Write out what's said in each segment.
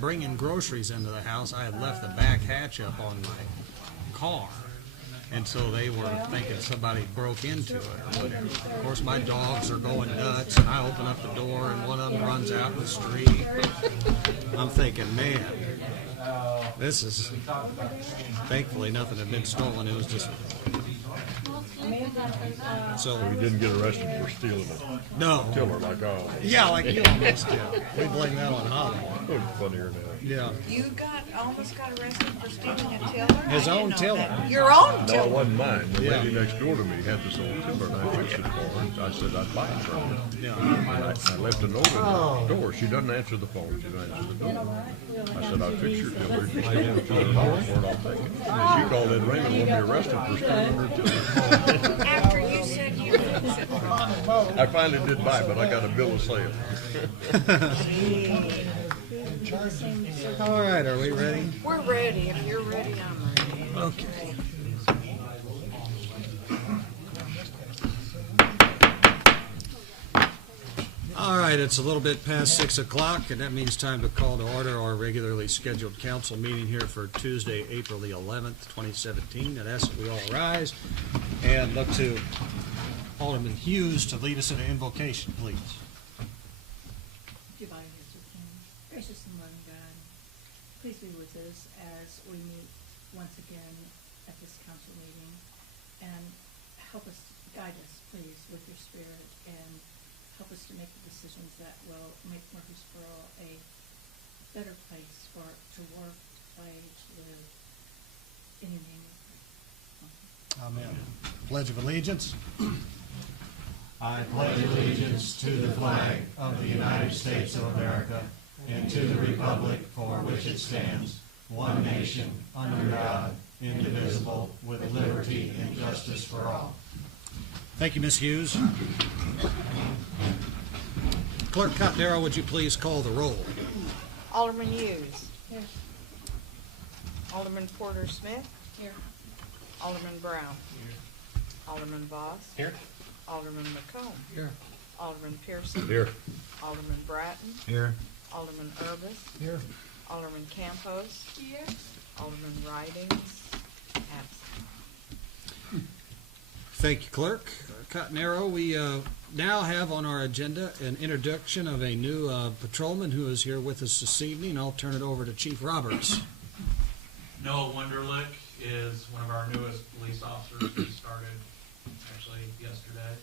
bringing groceries into the house, I had left the back hatch up on my car. And so they were thinking somebody broke into it or whatever. Of course, my dogs are going nuts, and I open up the door, and one of them runs out in the street. I'm thinking, man, this is... Thankfully, nothing had been stolen. It was just... So we didn't get arrested for stealing a tiller like ours. Yeah, like you almost did. We blame that on Holly. Funnier than that. Yeah. You almost got arrested for stealing a tiller? His own tiller. Your own tiller? No, it wasn't mine. The lady next door to me had this old tiller, and I fixed it for her. I said I'd buy it from her. Yeah. I left a note in the door. She doesn't answer the phone. She doesn't answer the door. I said, I'll fix your tiller. If you steal it, $200 for it, I'll take it. She called in Raymond and wanted me arrested for stealing her tiller. After you said you fixed it. I finally did buy it, but I got a bill of sale. All right, are we ready? We're ready. If you're ready, I'm ready. Okay. All right, it's a little bit past 6 o'clock, and that means time to call to order our regularly scheduled council meeting here for Tuesday, April the 11th, 2017. And ask that we all rise and look to Alderman Hughes to lead us in an invocation, please. Divine King, gracious and loving God, please be with us as we meet once again at this council meeting, and help us, guide us, please, with your spirit, and help us to make the decisions that will make Murphysboro a better place to work, to play, to live. In your name we pray. Amen. Pledge of Allegiance. I pledge allegiance to the flag of the United States of America and to the republic for which it stands, one nation, under God, indivisible, with liberty and justice for all. Thank you, Ms. Hughes. Clerk Cotnero, would you please call the roll? Alderman Hughes. Here. Alderman Porter Smith. Here. Alderman Brown. Here. Alderman Voss. Here. Alderman McComb. Here. Alderman Pearson. Here. Alderman Bratton. Here. Alderman Urbis. Here. Alderman Campos. Here. Alderman Ridings. Absent. Thank you, Clerk Cotnero. We now have on our agenda an introduction of a new patrolman who is here with us this evening. I'll turn it over to Chief Roberts. Noah Wunderlich is one of our newest police officers. He started actually yesterday.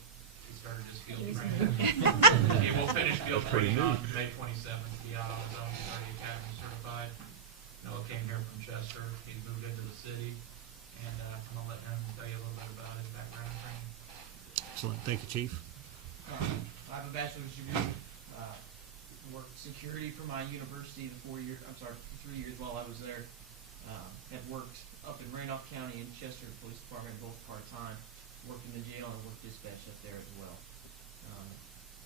He started his field training. He will finish field training on May 27th to be out on his own. He's already academy certified. Noah came here from Chester. He's moved into the city, and I'm going to let him tell you a little bit about his background and training. Excellent. Thank you, Chief. I have a bachelor's degree. Worked security for my university the 3 years while I was there. Have worked up in Randolph County and Chester Police Department, both part-time. Worked in the jail and worked dispatch up there as well.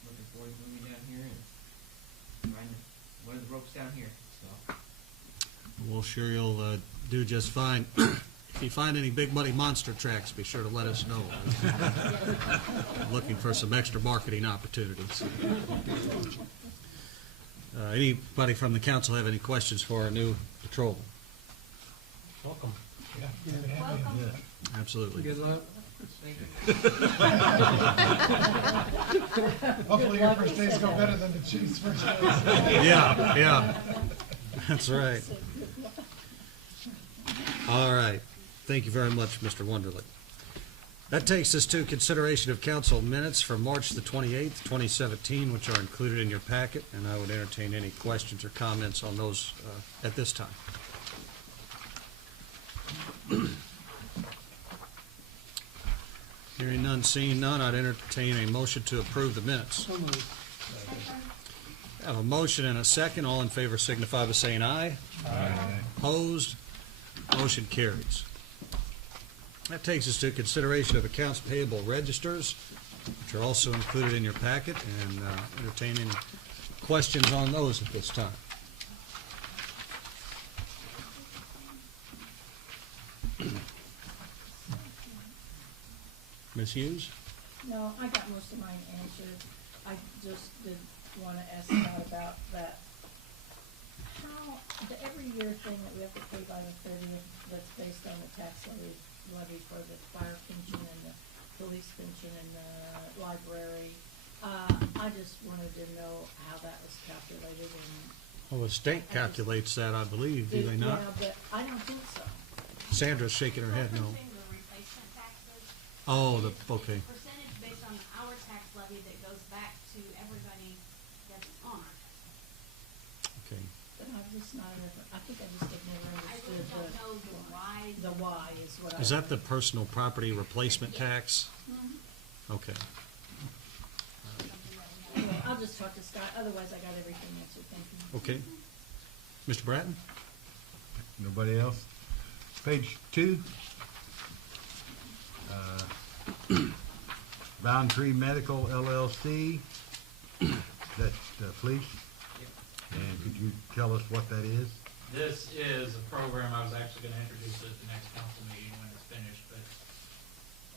Looking forward to moving down here and trying to weather the ropes down here. So. Well, sure you'll do just fine. If you find any big money monster tracks, be sure to let us know. Looking for some extra marketing opportunities. Anybody from the council have any questions for our new patrolman? Welcome. Absolutely. Good luck. Hopefully your first days go better than the Chiefs' first days. Yeah. That's right. All right. Thank you very much, Mr. Wunderlich. That takes us to consideration of council minutes from March the 28th, 2017, which are included in your packet, and I would entertain any questions or comments on those at this time. Hearing none, seeing none, I'd entertain a motion to approve the minutes. So moved. I have a motion and a second. All in favor signify by saying aye. Aye. Opposed? Motion carries. That takes us to consideration of accounts payable registers, which are also included in your packet, and entertain any questions on those at this time. Ms. Hughes? No, I got most of mine answered. I just did want to ask about that levy for the fire pension and the police pension and the library. I just wanted to know how that was calculated and. Well, the state calculates that, I believe, do they not? Yeah, but I don't think so. Sandra's shaking her head no. Referencing the replacement taxes. Oh, It's okay. a percentage based on our tax levy that goes back to everybody that's on our tax levy. Okay. But I'm just not, I think I just have never I really understood don't know the why. the why is what I. Is that the personal property replacement tax? Mhm. Okay. Anyway, I'll just talk to Scott, otherwise I got everything answered, thank you. Okay. Mr. Bratton? Nobody else? Page 2. Boundtree Medical LLC. That's police. And could you tell us what that is? This is a program I was actually gonna introduce at the next council meeting when it's finished, but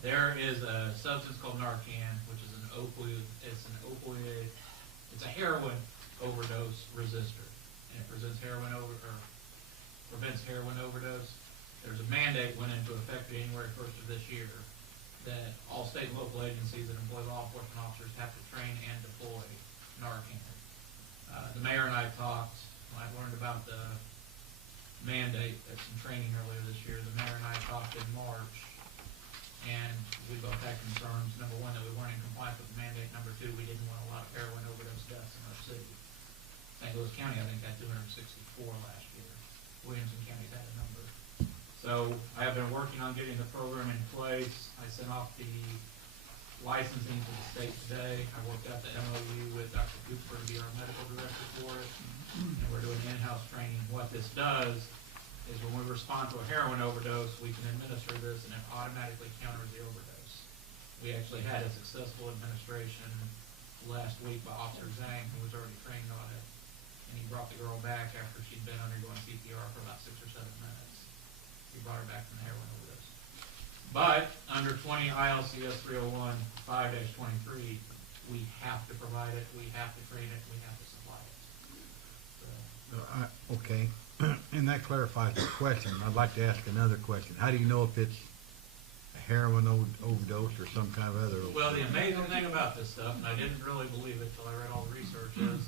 there is a substance called Narcan, which is an opioid, it's a heroin overdose resistor. And it prevents heroin overdose. There's a mandate went into effect January 1st of this year that all state and local agencies that employ law enforcement officers have to train and deploy Narcan. The mayor and I talked, when I learned about the mandate at some training earlier this year. The mayor and I talked in March, and we both had concerns. Number one, that we weren't in compliance with the mandate. Number two, we didn't want a lot of heroin overdose deaths in our city. St. Louis County, I think, had 264 last year. Williamson County's had a number. So I have been working on getting the program in place. I sent off the licensing to the state today. I worked out the MOU with Dr. Cooper to be our medical director for it. And we're doing in-house training. What this does is when we respond to a heroin overdose, we can administer this and it automatically counters the overdose. We actually had a successful administration last week by Officer Zhang, who was already trained on it. And he brought the girl back after she'd been undergoing CPR for about 6 or 7 minutes. He brought her back from the heroin overdose. But under 20 ILCS 301-5-23, we have to provide it, we have to train it, we have to supply it. So, Okay, and that clarifies the question. I'd like to ask another question. How do you know if it's a heroin overdose or some kind of other? well, the amazing thing about this stuff, and I didn't really believe it till I read all the research, is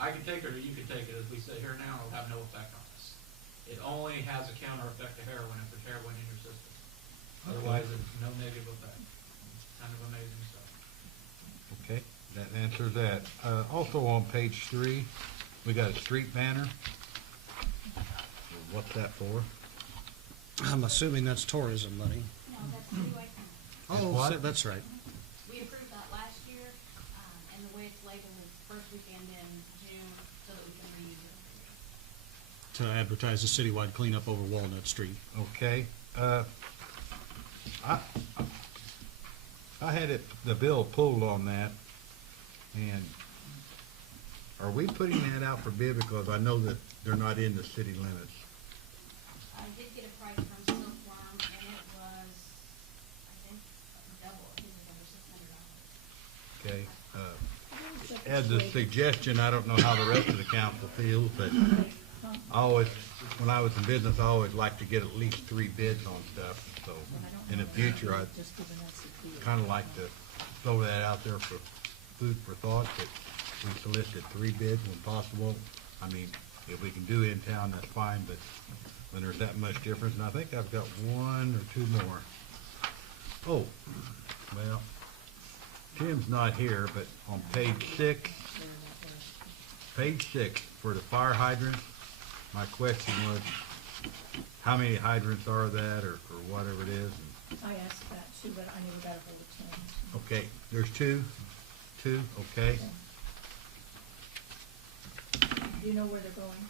I can take it or you can take it. As we sit here now, it'll have no effect on us. It only has a counter effect to heroin if there's heroin in your system. Otherwise, it's no negative effect. Kind of amazing stuff. Okay, that answers that. Also on page 3, we got a street banner. What's that for? I'm assuming that's tourism money. No, that's citywide county. Oh, what? that's right. We approved that last year, and the way it's labeled is first weekend in June, so that we can reuse it. To advertise the citywide cleanup over Walnut Street. Okay, I had the bill pulled on that, and are we putting that out for bid because I know that they're not in the city limits? I did get a price from Silkworm, and it was, I think, double, I think it was under $600. Okay, as a suggestion, I don't know how the rest of the council feels, but I always, when I was in business, I always liked to get at least 3 bids on stuff, so in the future, I'd kind of like to throw that out there for food for thought, that we solicit 3 bids when possible. I mean, if we can do it in town, that's fine, but when there's that much difference, and I think I've got 1 or 2 more. Oh, well, Tim's not here, but on page 6 for the fire hydrants, my question was, how many hydrants are that, or whatever it is? I asked that too, but I never got a hold of Tim. Okay, there's 2, okay. Do you know where they're going?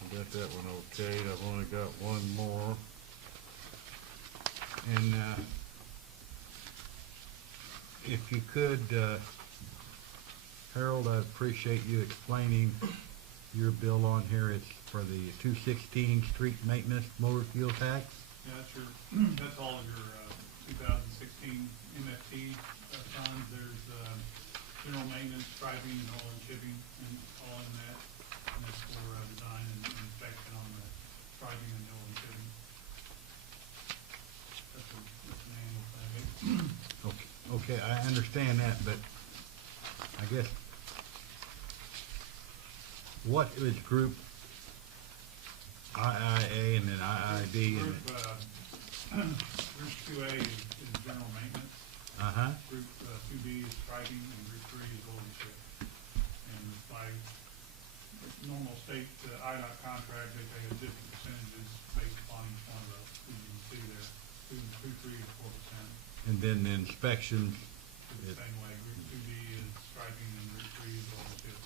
I got that one okay. I've only got 1 more. And if you could, Harold, I'd appreciate you explaining your bill on here. It's for the 216 street maintenance motor fuel tax. Yeah, that's all of your 2016 MFT funds. There's general maintenance, striping and oil and chipping and all in that. And that's for design and inspection on the striping and oil and chipping. That's an annual thing. Okay, I understand that, but I guess what is group IIA and then IIB and Group 2A is general maintenance. Group 2B is striping, and Group 3 is oil and chip. And by normal state IDOT contract, they pay a different percentages based upon each one of those. As you can see there, 2, 3, and 4%. and then the inspections. The same way, Group 2B is striping, and Group 3 is oil and chip.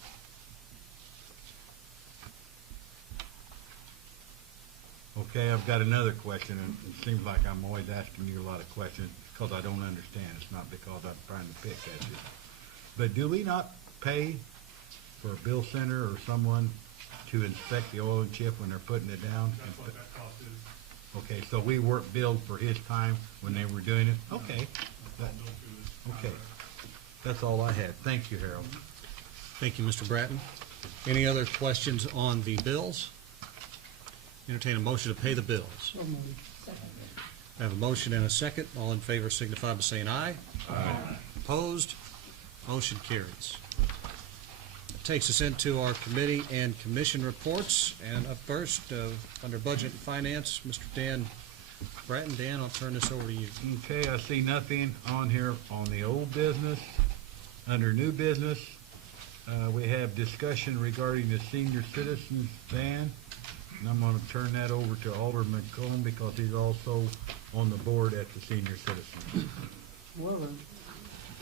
Okay, I've got another question, and it seems like I'm always asking you a lot of questions because I don't understand. It's not because I'm trying to pick at you. But do we not pay for a bill center or someone to inspect the oil and chip when they're putting it down? That's what that cost is. Okay, so we weren't billed for his time when they were doing it? Okay, That's all billed through this okay. contract. That's all I had. Thank you, Harold. Thank you, Mr. Bratton. Any other questions on the bills? Entertain a motion to pay the bills. I have a motion and a second. All in favor signify by saying aye. Aye. Opposed? Motion carries. That takes us into our committee and commission reports. And up first, under Budget and Finance, Mr. Dan Bratton. Dan, I'll turn this over to you. Okay, I see nothing on here on the old business. Under new business, we have discussion regarding the senior citizens van. And I'm gonna turn that over to Alderman Cohen because he's also on the board at the senior citizens. Well,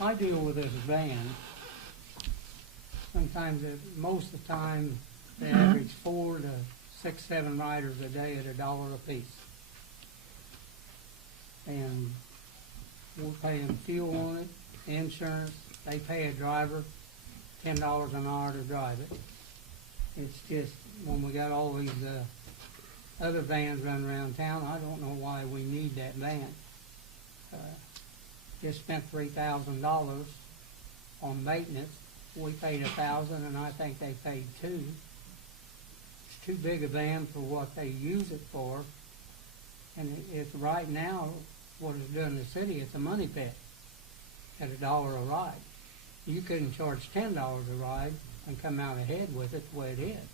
I deal with this van. Sometimes, most of the time, they average 4 to 6, 7 riders a day at $1 a piece. And we're paying fuel on it, insurance. They pay a driver $10 an hour to drive it. It's just, when we got all these other vans running around town, I don't know why we need that van. Just spent $3,000 on maintenance. We paid $1,000, and I think they paid $2,000. It's too big a van for what they use it for. And it's right now, what it's doing in the city, it's a money pit at $1 a ride. You couldn't charge $10 a ride and come out ahead with it the way it is.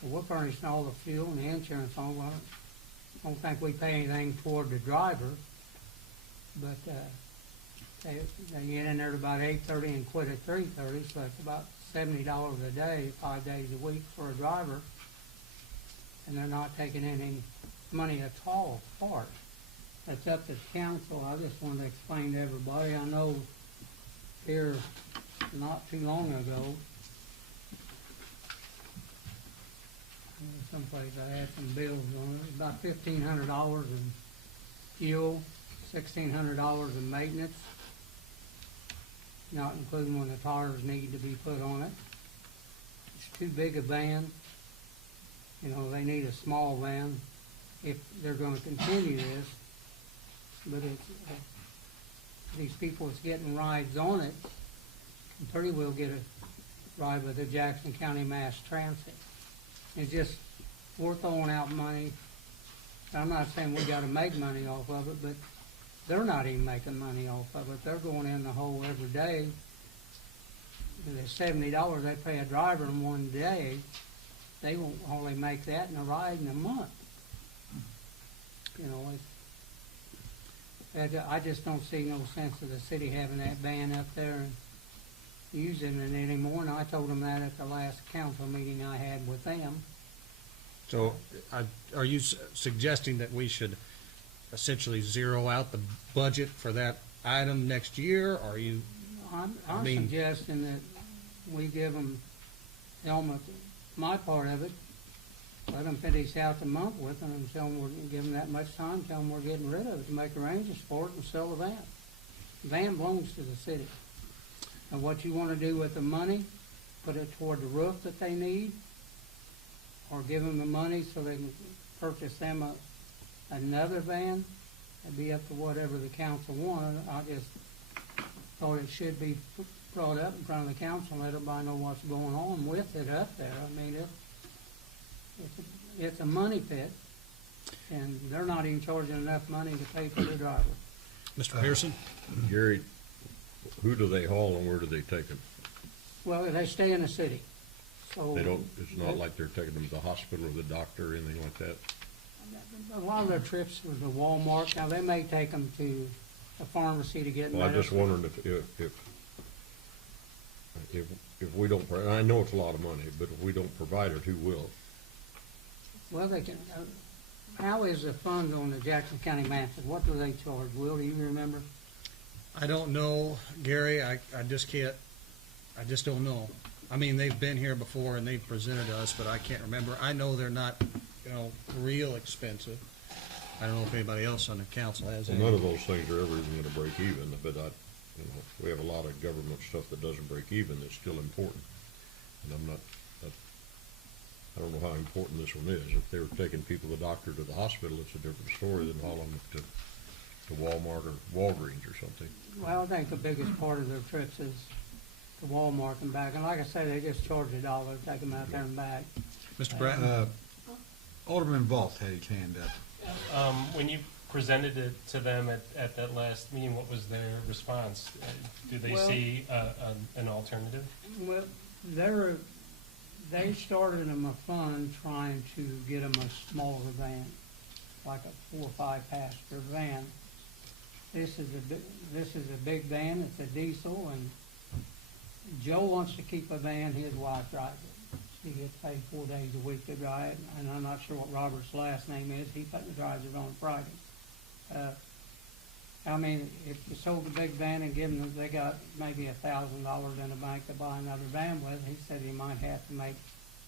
So we're furnishing all the fuel and the insurance on it. I don't think we pay anything toward the driver, but they get in there at about 8:30 and quit at 3:30, so it's about $70 a day, 5 days a week for a driver, and they're not taking any money at all for it. That's up to the council. I just wanted to explain to everybody. I know here not too long ago, someplace I had some bills on it, about $1,500 in fuel, $1,600 in maintenance, not including when the tires need to be put on it. It's too big a van. You know, they need a small van if they're gonna continue this. But it's, these people that's getting rides on it can pretty well get a ride with the Jackson County Mass Transit. It's just, we're throwing out money. I'm not saying we gotta make money off of it, but they're not even making money off of it. They're going in the hole every day. The $70 they pay a driver in one day, they won't only make that in a ride in a month. You know, I just don't see no sense of the city having that van up there and using it anymore, and I told them that at the last council meeting I had with them. So are you suggesting that we should essentially zero out the budget for that item next year? Or are you? I'm suggesting that we give them, Elma, my part of it, let them finish out the month with them and tell them we're giving that much time, tell them we're getting rid of it, to make arrangements for it and sell the van. The van belongs to the city. And what you want to do with the money, put it toward the roof that they need, or give them the money so they can purchase them another van, it'd be up to whatever the council wanted. I just thought it should be brought up in front of the council, let everybody know what's going on with it up there. I mean, it's a money pit, and they're not even charging enough money to pay for the driver. Mr. Pearson? Gary, who do they haul and where do they take them? Well, they stay in the city, so. They don't, it's not like they're taking them to the hospital or the doctor or anything like that? A lot of their trips was to Walmart. Now, they may take them to a pharmacy to get Well, I'm just medicine. wondering if we don't, I know it's a lot of money, but if we don't provide it, who will? Well, they can, how is the funds on the Jackson County maps? What do they charge? Will, do you remember? I don't know, Gary. I just can't, I just don't know. I mean, they've been here before and they've presented to us, but I can't remember. I know they're not, real expensive. I don't know if anybody else on the council has Well, any. none of those things are ever even gonna break even, but we have a lot of government stuff that doesn't break even that's still important. And I don't know how important this one is. If they were taking people to the doctor to the hospital, it's a different story than hauling them to Walmart or Walgreens or something. Well, I think the biggest part of their trips is to Walmart and back. And like I say, they just charge $1 to take them out there and back. Mr. Bratton? Alderman Vault had his hand up. When you presented it to them at that last meeting, what was their response? Do they Well- see an alternative? Well, they started them a fund trying to get them a smaller van, like a 4 or 5 passenger van. This is a big van. It's a diesel, and Joe wants to keep a van. His wife drives it. He gets paid 4 days a week to drive it, and I'm not sure what Robert's last name is. He drives it on Friday. I mean, if you sold the big van and given them, they got maybe $1,000 in the bank to buy another van with, he said he might have to make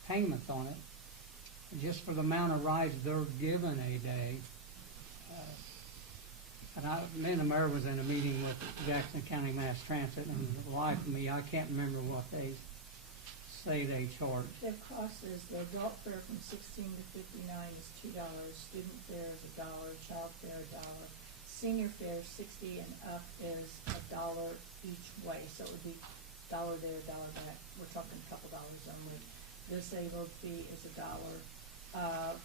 payments on it. Just for the amount of rides they're given a day. Me and the mayor was in a meeting with Jackson County Mass Transit, and the life of me, I can't remember what they say they charge. Their cost is, the adult fare from 16 to 59 is $2, student fare is $1, child fare $1, senior fare 60 and up is $1 each way, so it would be $1 there, $1 back. We're talking a couple dollars only. Disabled fee is $1.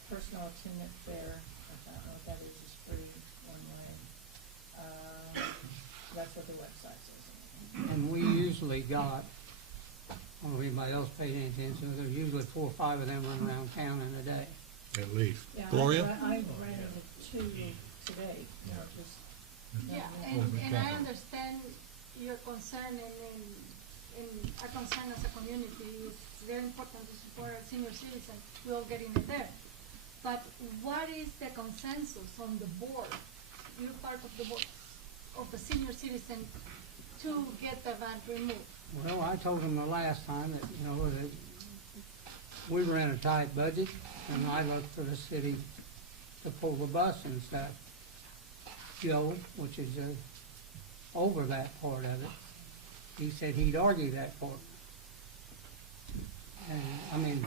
Personal attendant fare, I don't know what that is free one way. That's what the website says. And we usually got, I don't know if anybody else paid any attention, there's usually 4 or 5 of them running around town in a day. At least. Yeah, Gloria? I ran into 2 today, just. Yeah, and I understand your concern, and our concern as a community. It's very important to support our senior citizens. We're all getting it there. But what is the consensus on the board? You're part of the board of the senior citizen to get the van removed. Well, I told them the last time that, that we were in a tight budget, and I looked for the city to pull the bus and stuff. Joe, which is over that part of it, he said he'd argue that part. And, I mean,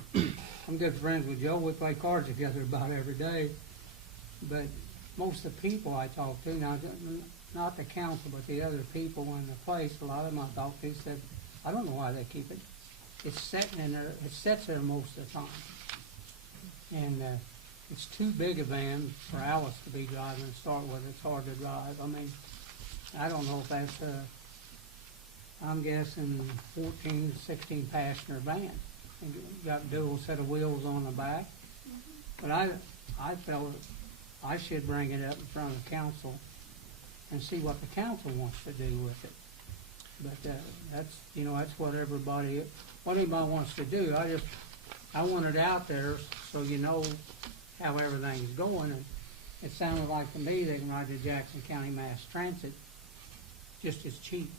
I'm good friends with Joe. We play cards together about every day. But most of the people I talk to, now, not the council, but the other people in the place, a lot of them I talked to said, I don't know why they keep it. It's sitting in there, it sits there most of the time. And it's too big a van for Alice to be driving to start with. It's hard to drive. I mean, I don't know if that's I'm guessing 14, 16 passenger van. And got dual set of wheels on the back. But I felt I should bring it up in front of the council and see what the council wants to do with it. But that's what what anybody wants to do. I want it out there so you know how everything's going. And it sounded like to me they can ride the Jackson County Mass Transit just as cheap.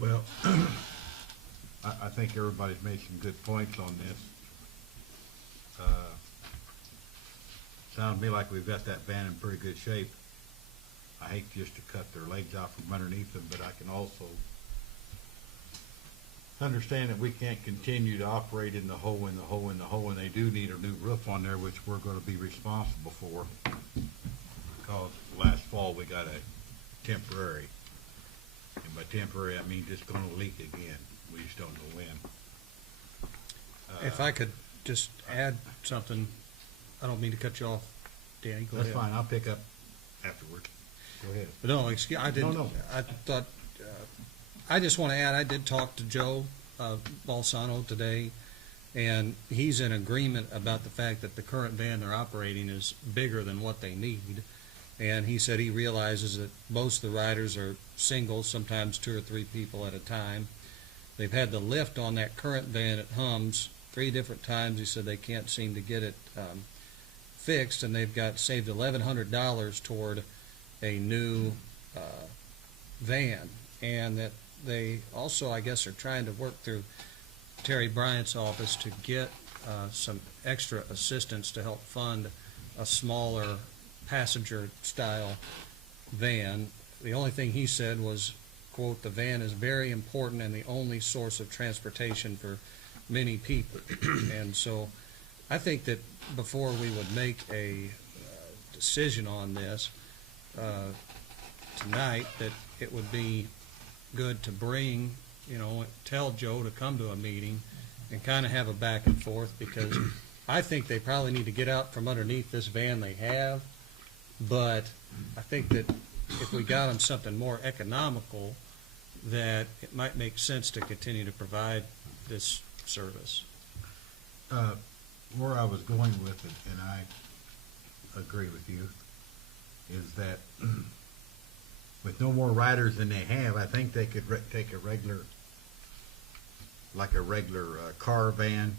Well, I think everybody's made some good points on this. Sounds to me like we've got that van in pretty good shape. I hate just to cut their legs out from underneath them, but I can also understand that we can't continue to operate in the hole, and they do need a new roof on there, which we're gonna be responsible for. Because last fall we got a temporary, and By temporary, I mean it's gonna leak again. We just don't know when. If I could just add something, I don't mean to cut you off, Danny, go That's ahead. fine, I'll pick up afterwards. Go ahead. No, excuse, I didn't, No. I thought, I just want to add, I did talk to Joe Balsano today, and he's in agreement about the fact that the current van they're operating is bigger than what they need. And he said he realizes that most of the riders are single, sometimes 2 or 3 people at a time. They've had the lift on that current van at Hums 3 different times. He said they can't seem to get it fixed, and they've got saved $1,100 toward a new van, and that they also, I guess, are trying to work through Terry Bryant's office to get some extra assistance to help fund a smaller passenger-style van. The only thing he said was, quote, "The van is very important and the only source of transportation for many people." And so I think that before we would make a decision on this tonight, that it would be good to bring, tell Joe to come to a meeting and kind of have a back and forth, because I think they probably need to get out from underneath this van they have, but I think that if we got them something more economical, that it might make sense to continue to provide this service. Where I was going with it, and I agree with you, is that with no more riders than they have, I think they could take a regular car van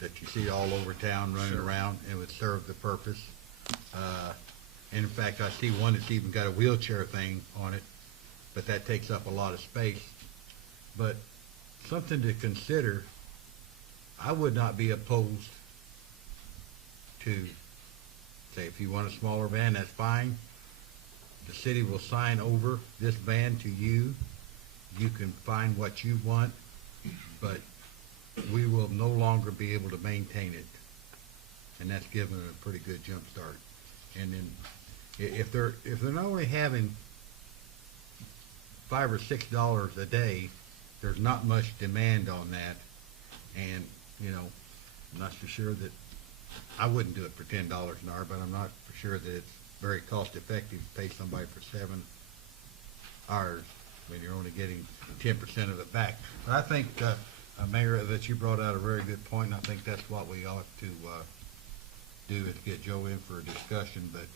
that you see all over town running around, and would serve the purpose. And in fact, I see one that's even got a wheelchair thing on it, but that takes up a lot of space. But something to consider, I would not be opposed to, say, if you want a smaller van, that's fine. The city will sign over this van to you. You can find what you want, but we will no longer be able to maintain it. And that's given it a pretty good jump start. And then if they're not only having $5 or $6 a day, there's not much demand on that. And, I'm not so sure that, I wouldn't do it for $10 an hour, but I'm not for sure that it's very cost effective to pay somebody for 7 hours when you're only getting 10% of it back. But I think, Mayor, that you brought out a very good point, and I think that's what we ought to do, is get Joe in for a discussion. But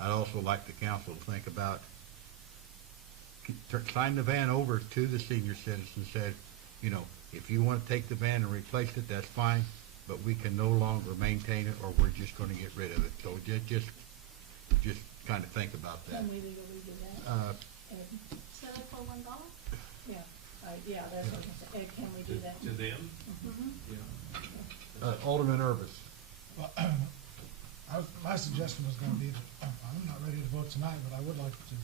I'd also like the council to think about signing the van over to the senior citizens, said, if you want to take the van and replace it, that's fine, but we can no longer maintain it, or we're just going to get rid of it. So just kind of think about that. Can we legally do that? Sell it for $1? Yeah, yeah, that's what I'm saying. Ed, can we do that? To them? Mhm. Alderman Urbis. Well, my suggestion was gonna be that, I'm not ready to vote tonight, but I would like to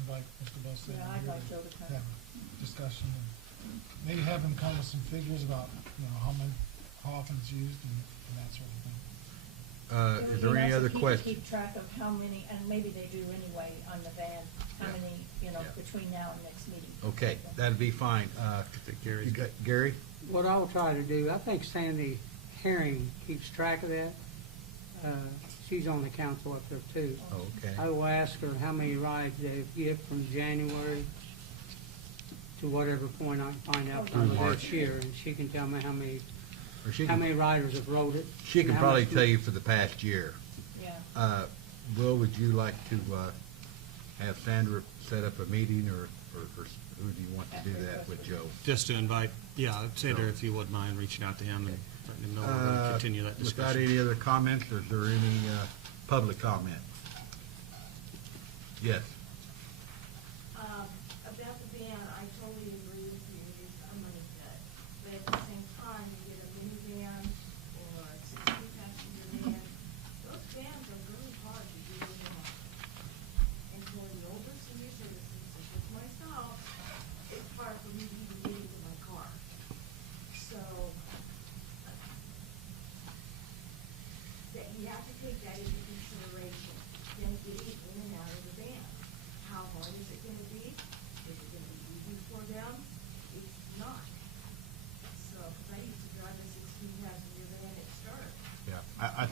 invite Mr. Belson Yeah, I'd here like Joe to come. have a discussion, and maybe have him come with some figures about, how often it's used and that sort of thing. Is there any other questions? Keep track of how many, and maybe they do anyway on the van, how many, between now and next meeting. Okay, that'd be fine. You got Gary? What I'll try to do, I think Sandy Herring keeps track of that. She's on the council up there too. Okay. I will ask her how many rides they give from January to whatever point I can find out from March. this year, and she can tell me how many Or she how can, many riders have rode it. she and can how probably much- tell you for the past year. Yeah. Will, would you like to have Sandra set up a meeting, or who do you want to do that with, Joe? Just to invite, Sandra, if you wouldn't mind reaching out to him and letting him know we're going to continue that Without discussion. any other comments, is there any public comment? Yes. About the van, I totally agree with you, it's a money pit. But at the same time, you get a minivan or a 60-passenger van, those vans are really hard to do in and out. And for the older senior citizens, such as myself, it's hard for me to even get into my car. So, that you have to take that into consideration, then getting in and out of the van. How hard is it gonna be? Is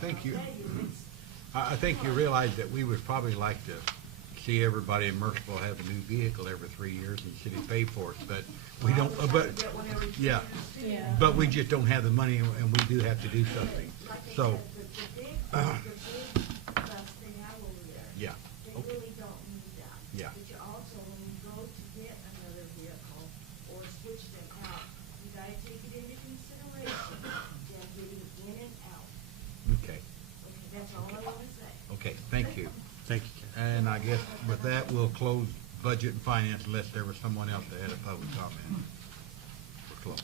think you, I'll tell you, it's, I think you realize that we would probably like to see everybody in Murphysboro have a new vehicle every 3 years and the city pay for it, but we don't, I wish I but, could get one every 2 yeah. years, too. Yeah. but we just don't have the money and we do have to do something. Like I So, said, the big bus they have over there, yeah, they really don't need that. Yeah. But you also, when you go to get another vehicle or switch them out, you gotta take it into consideration, them getting in and out. okay, Okay, that's all I wanna say. okay, thank you. Thank you. And I guess with that, we'll close budget and finance unless there was someone else that had a public comment. We're closed.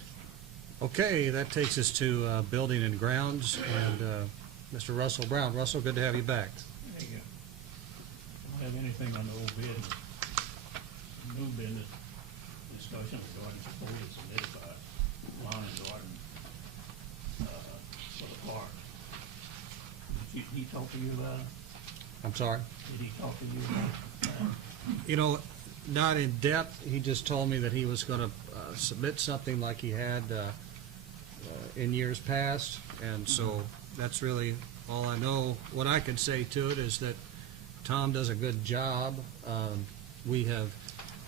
Okay, that takes us to building and grounds, and Mr. Russell Brown. Russell, good to have you back. Hey, don't have anything on the old business. New business discussion regarding proposal submitted by Lawn and Garden, for the park. Did he talk to you about it? I'm sorry. Did he talk to you about it? You know, not in depth. He just told me that he was going to submit something like he had in years past, and so that's really all I know. What I can say to it is that Tom does a good job. We have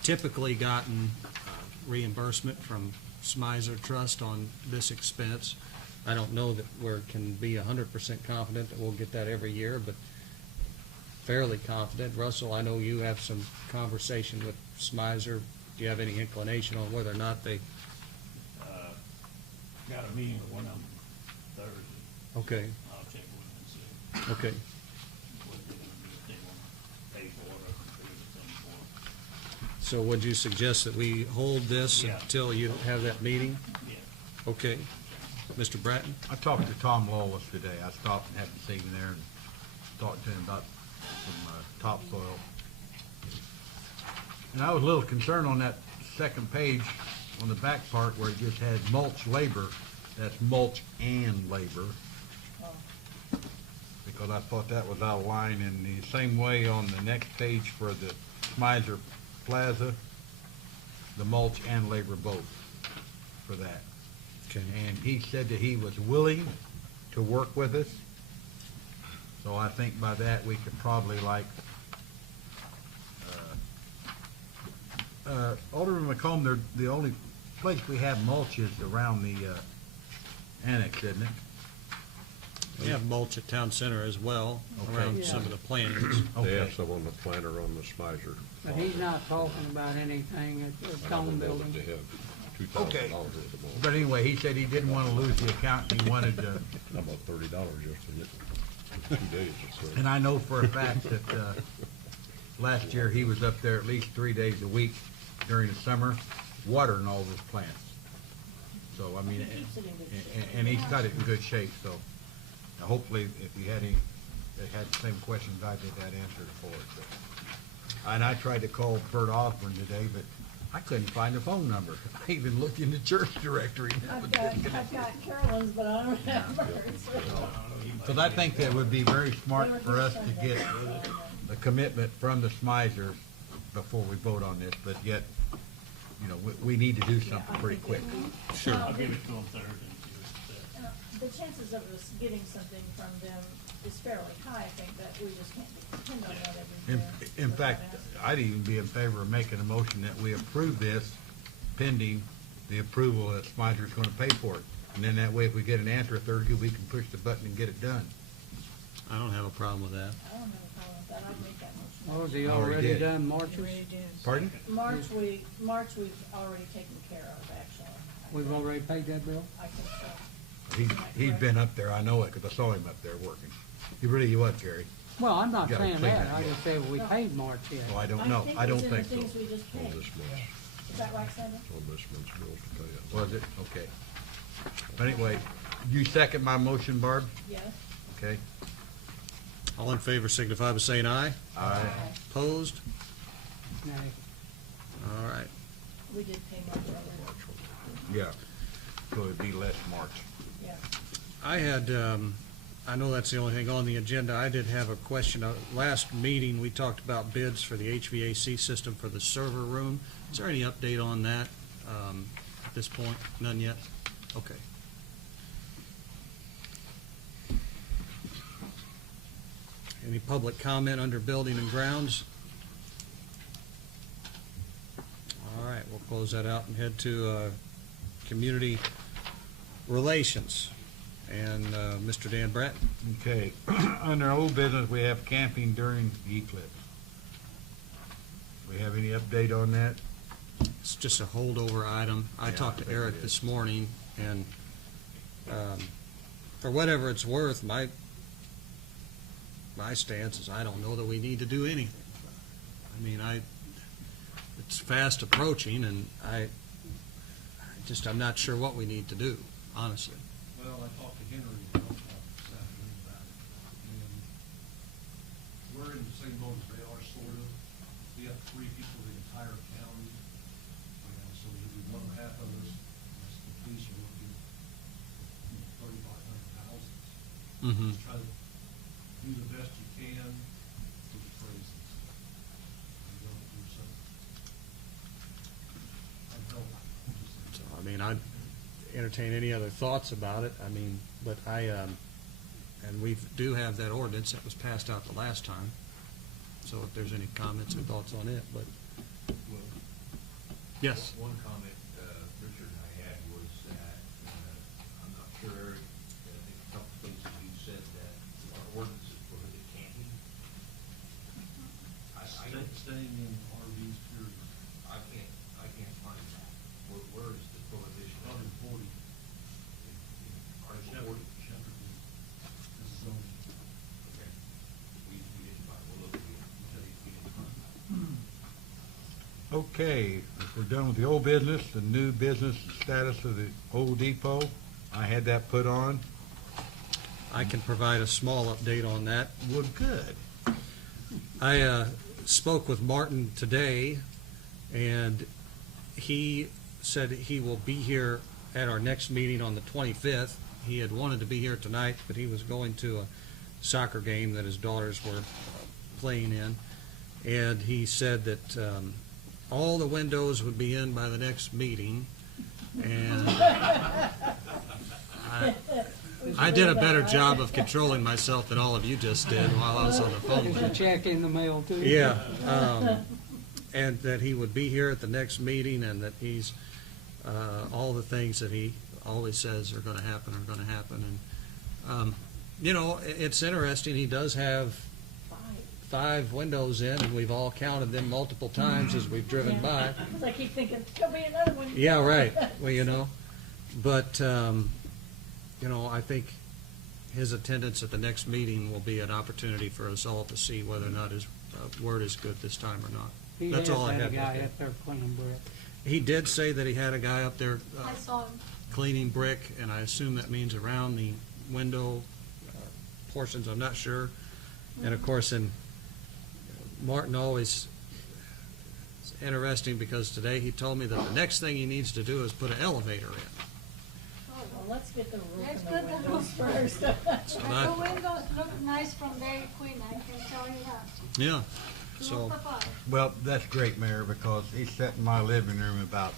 typically gotten reimbursement from Smizer Trust on this expense. I don't know that we can be 100% confident that we'll get that every year, but fairly confident. Russell, I know you have some conversation with Smizer. Do you have any inclination on whether or not they? Got a meeting with one of them Thursday. Okay, I'll check with them and see okay. what they're gonna do, if they wanna pay for it or if they're gonna send for it. So would you suggest that we hold this Yeah. until you have that meeting? Yeah. Okay. Mr. Bratton? I talked to Tom Lawless today. I stopped and had to see him there and talked to him about some topsoil. And I was a little concerned on that second page on the back part where it just had mulch labor. That's mulch and labor. Because I thought that was out of line. In the same way on the next page for the Smizer Plaza, the mulch and labor both for that. Okay. And he said that he was willing to work with us. So I think by that we could probably like, Alderman McComb, the only place we have mulch is around the annex, isn't it? We have mulch at Town Center as well, Okay. around some of the plantings. They have Okay. some on the planter on the Smizer. But he's not talking about anything at the I Tone don't know that Building. they have $2,000 Okay. at the moment. But anyway, he said he didn't want to lose the account. He wanted to, How about $30 just to get 2 days or so? and I know for a fact that last year he was up there at least 3 days a week during the summer, watering all those plants. So, I mean, He keeps it in good shape. and he's got it in good shape, so hopefully if you had any, that had the same questions I did, that answered for it. But- And I tried to call Bert Osborne today, but I couldn't find a phone number. I even looked in the church directory. I've got Carolyn's, but I don't have hers. So I think that would be very smart for us to get the commitment from the Smizers before we vote on this, but yet, you know, we need to do something pretty quick. Sure. I'll give it to them Thursday and see what they say. The chances of us getting something from them is fairly high, I think, that we just can't depend on that every In, year. in fact, I'd even be in favor of making a motion that we approve this pending the approval that Smizer's gonna pay for it. And then that way, if we get an answer Thursday, we can push the button and get it done. I don't have a problem with that. I don't have a problem with that, I'd make that motion. Well, was he Already already did. done Marches? Pardon? March we've already taken care of, actually. We've already paid that bill? I think so. He's been up there, I know it, 'cause I saw him up there working. He really was, Gary. Well, I'm not You gotta saying clean that, that, I yeah. just said we paid March yet. Oh, I don't know. I don't think it's in the things so. we just On paid. this month, Is that right, Sandra? on this month's bills to pay it. Was it? Okay. But anyway, you second my motion, Barb? Yes. Okay. All in favor signify by saying aye. Aye. Opposed? Nay. All right. We did pay March already. Yeah. So it'd be less March. Yeah. I had, I know that's the only thing on the agenda. I did have a question. Last meeting, we talked about bids for the HVAC system for the server room. Is there any update on that at this point? None yet? Okay. Any public comment under building and grounds? All right, we'll close that out and head to community relations. And Mr. Dan Bratton. Okay, under old business, we have camping during the eclipse. We have any update on that? It's just a holdover item. I Yeah, talked I to think Eric it this is. morning, and for whatever it's worth, my stance is I don't know that we need to do anything. I mean, it's fast approaching, and I'm not sure what we need to do, honestly. Well, I talked to Henry this afternoon about it, and we're in the same boat as they are, sort of. We have 3 people in the entire county, and so there'll be 1.5 of us, unless the police are looking, $3,500. Mm-hmm. Try to do the best you can with the phrases. You don't do something. I'm helping. So, I mean, I'd entertain any other thoughts about it. I mean, but and we do have that ordinance that was passed out the last time. So if there's any comments or thoughts on it, but Well, yes. one comment Richard and I had was that, I'm not sure, Eric, I think a couple places you said that our ordinances prohibit camping. Staying in RVs, period. I can't find that. Where is the prohibition? Probably 40. Article 40? Shepherd is zoning. Okay. We didn't find, we'll look again. We didn't find that. Okay, if we're done with the old business, the new business status of the old depot, I had that put on. I can provide a small update on that. Well, good. I spoke with Martin today, and he said he will be here at our next meeting on the 25th. He had wanted to be here tonight, but he was going to a soccer game that his daughters were playing in. And he said that all the windows would be in by the next meeting. And I did a better job of controlling myself than all of you just did while I was on the phone with There's a him. check in the mail too. Yeah, and that he would be here at the next meeting, and that he's, all the things that he always says are gonna happen are gonna happen. And, you know, it's interesting, he does have 5 windows in, and we've all counted them multiple times as we've driven by. Because I keep thinking, there'll be another one. Yeah, right, well, you know, but, you know, I think his attendance at the next meeting will be an opportunity for us all to see whether or not his word is good this time or not. He That's has all I had a have. guy up there cleaning brick. He did say that he had a guy up there I saw him. cleaning brick, and I assume that means around the window portions, I'm not sure. And of course, Martin always, it's interesting because today he told me that the next thing he needs to do is put an elevator in. Oh, well, let's get the roof Let's and the put the windows roof first. So And that- the windows look nice from Dairy Queen, I can tell you that. Yeah, 2 so, for 5. Well, that's great, Mayor, because he sat in my living room about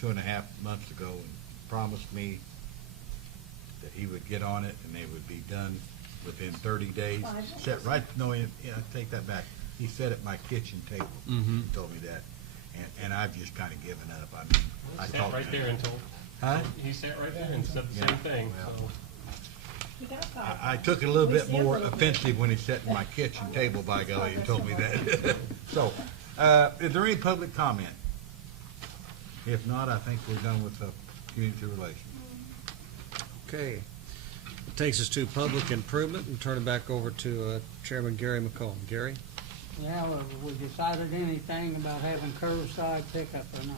2.5 months ago and promised me that he would get on it and they would be done within 30 days. Sat right, no, yeah, take that back. He sat at my kitchen table Mhm. and told me that, and I've just kind of given up. I mean, I He sat talked right to there him. and told, Huh? he sat right there and said the Yeah, same thing, well. so. He got caught. I took it a little We bit see a more little bit. offensive when he sat in my kitchen table, by golly, and told me that. So, is there any public comment? If not, I think we're done with community relations. okay. It takes us to public improvement, and turn it back over to Chairman Gary McComb. Gary? Yeah, well, have we decided anything about having curbside pickup or not?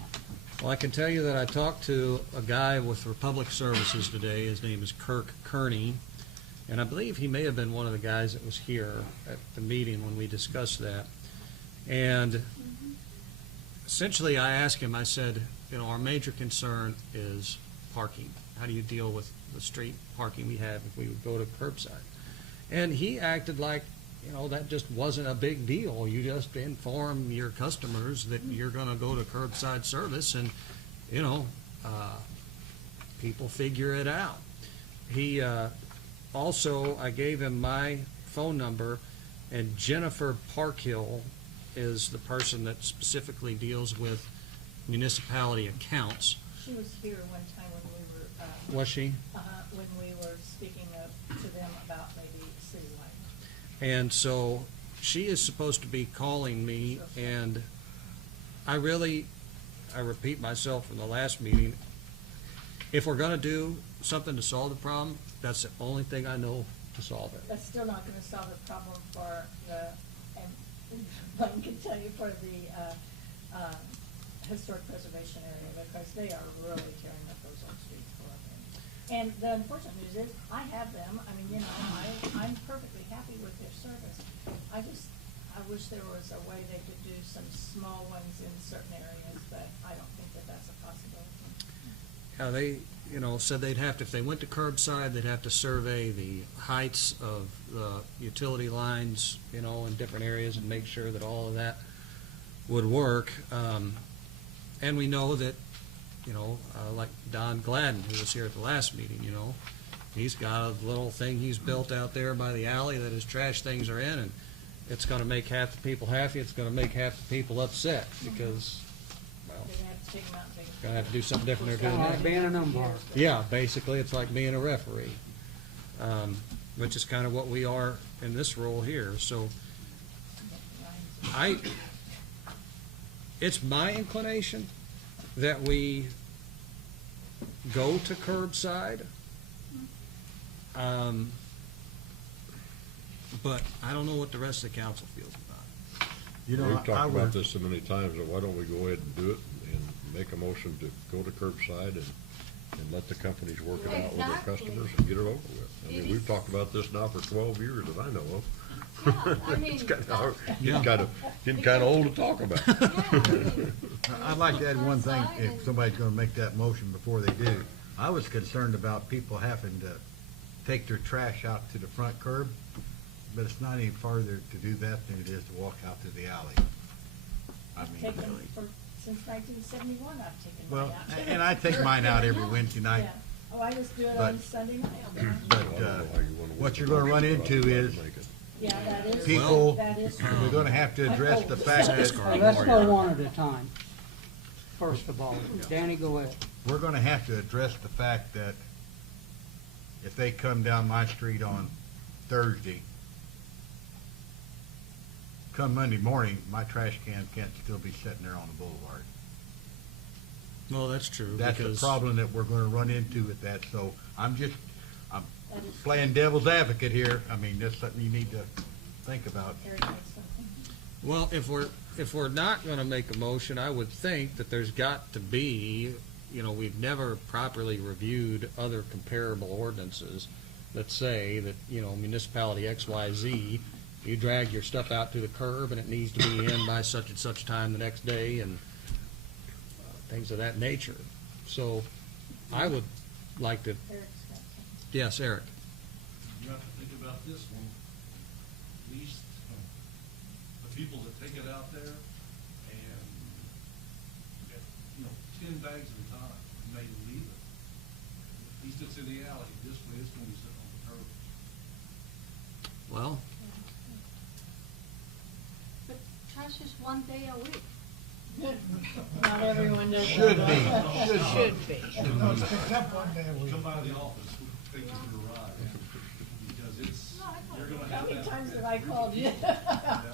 Well, I can tell you that I talked to a guy with Republic Services today. His name is Kirk Kearney, and I believe he may have been one of the guys that was here at the meeting when we discussed that. And essentially, I asked him, I said, you know, our major concern is parking. How do you deal with the street parking we have if we would go to curbside? And he acted like, you know, that just wasn't a big deal. You just inform your customers that you're gonna go to curbside service, and, you know, people figure it out. He, also, I gave him my phone number, and Jennifer Parkhill is the person that specifically deals with municipality accounts. She was here one time when we were, Was she? when we were speaking to them about maybe citywide. And so she is supposed to be calling me, and I repeat myself from the last meeting, if we're gonna do something to solve the problem, that's the only thing I know to solve it. That's still not gonna solve the problem for the, and one can tell you for the, historic preservation area, because they are really tearing up those old streets full of them. And the unfortunate news is, I have them, I mean, you know, I'm perfectly happy with their service. I wish there was a way they could do some small ones in certain areas, but I don't think that that's a possibility. They, said they'd have to, if they went to curbside, they'd have to survey the heights of the utility lines, in different areas and make sure that all of that would work. And we know that, like Don Gladden, who was here at the last meeting, he's got a little thing he's built out there by the alley that his trash things are in, and it's gonna make half the people happy, it's gonna make half the people upset, because, well, They're gonna have to take them out and take them. gonna have to do something different they're doing Like now. being an umpire. Yeah, basically, it's like being a referee, which is kind of what we are in this role here. So it's my inclination that we go to curbside. But I don't know what the rest of the council feels about it. We've talked about this so many times, that why don't we go ahead and do it and make a motion to go to curbside and let the companies work it out with their customers and get it over with. I mean, we've talked about this now for 12 years that I know of. I mean, It's getting kind of old to talk about. I'd like to add one thing, if somebody's gonna make that motion before they do. I was concerned about people having to take their trash out to the front curb, but it's not any farther to do that than it is to walk out to the alley. I mean, Taken really. since 1971, I've taken mine Well, out. and I take mine out every Wednesday night. Yeah. Oh, I just do it But- on Sunday night. But, what you're gonna run into is Yeah, that is. people, That is. we're gonna have to address the fact Let's that, go one at a time. First of all, Danny, go ahead. we're gonna have to address the fact that if they come down my street on Thursday, come Monday morning, my trash can can't still be sitting there on the boulevard. Well, that's true. That's the because problem that we're gonna run into with that, so I'm playing devil's advocate here. I mean, that's something you need to think about. Eric makes something. Well, if we're not gonna make a motion, I would think that there's got to be, we've never properly reviewed other comparable ordinances that say that, municipality XYZ, you drag your stuff out to the curb and it needs to be in by such and such time the next day, and things of that nature. So I would like to, Eric's got something. yes, Eric. You have to think about this one, at least the people that take it out there and get, 10 bags at a time, and they leave it. At least it's in the alley, this way it's gonna be sitting on the curb. Well, but trash is one day a week. Not everyone does. Should that. be. Should be. No, it's picked up one day a week. Come by the office, we'll take you for a ride, because it's, you're gonna How have many that. times have I called you? That's not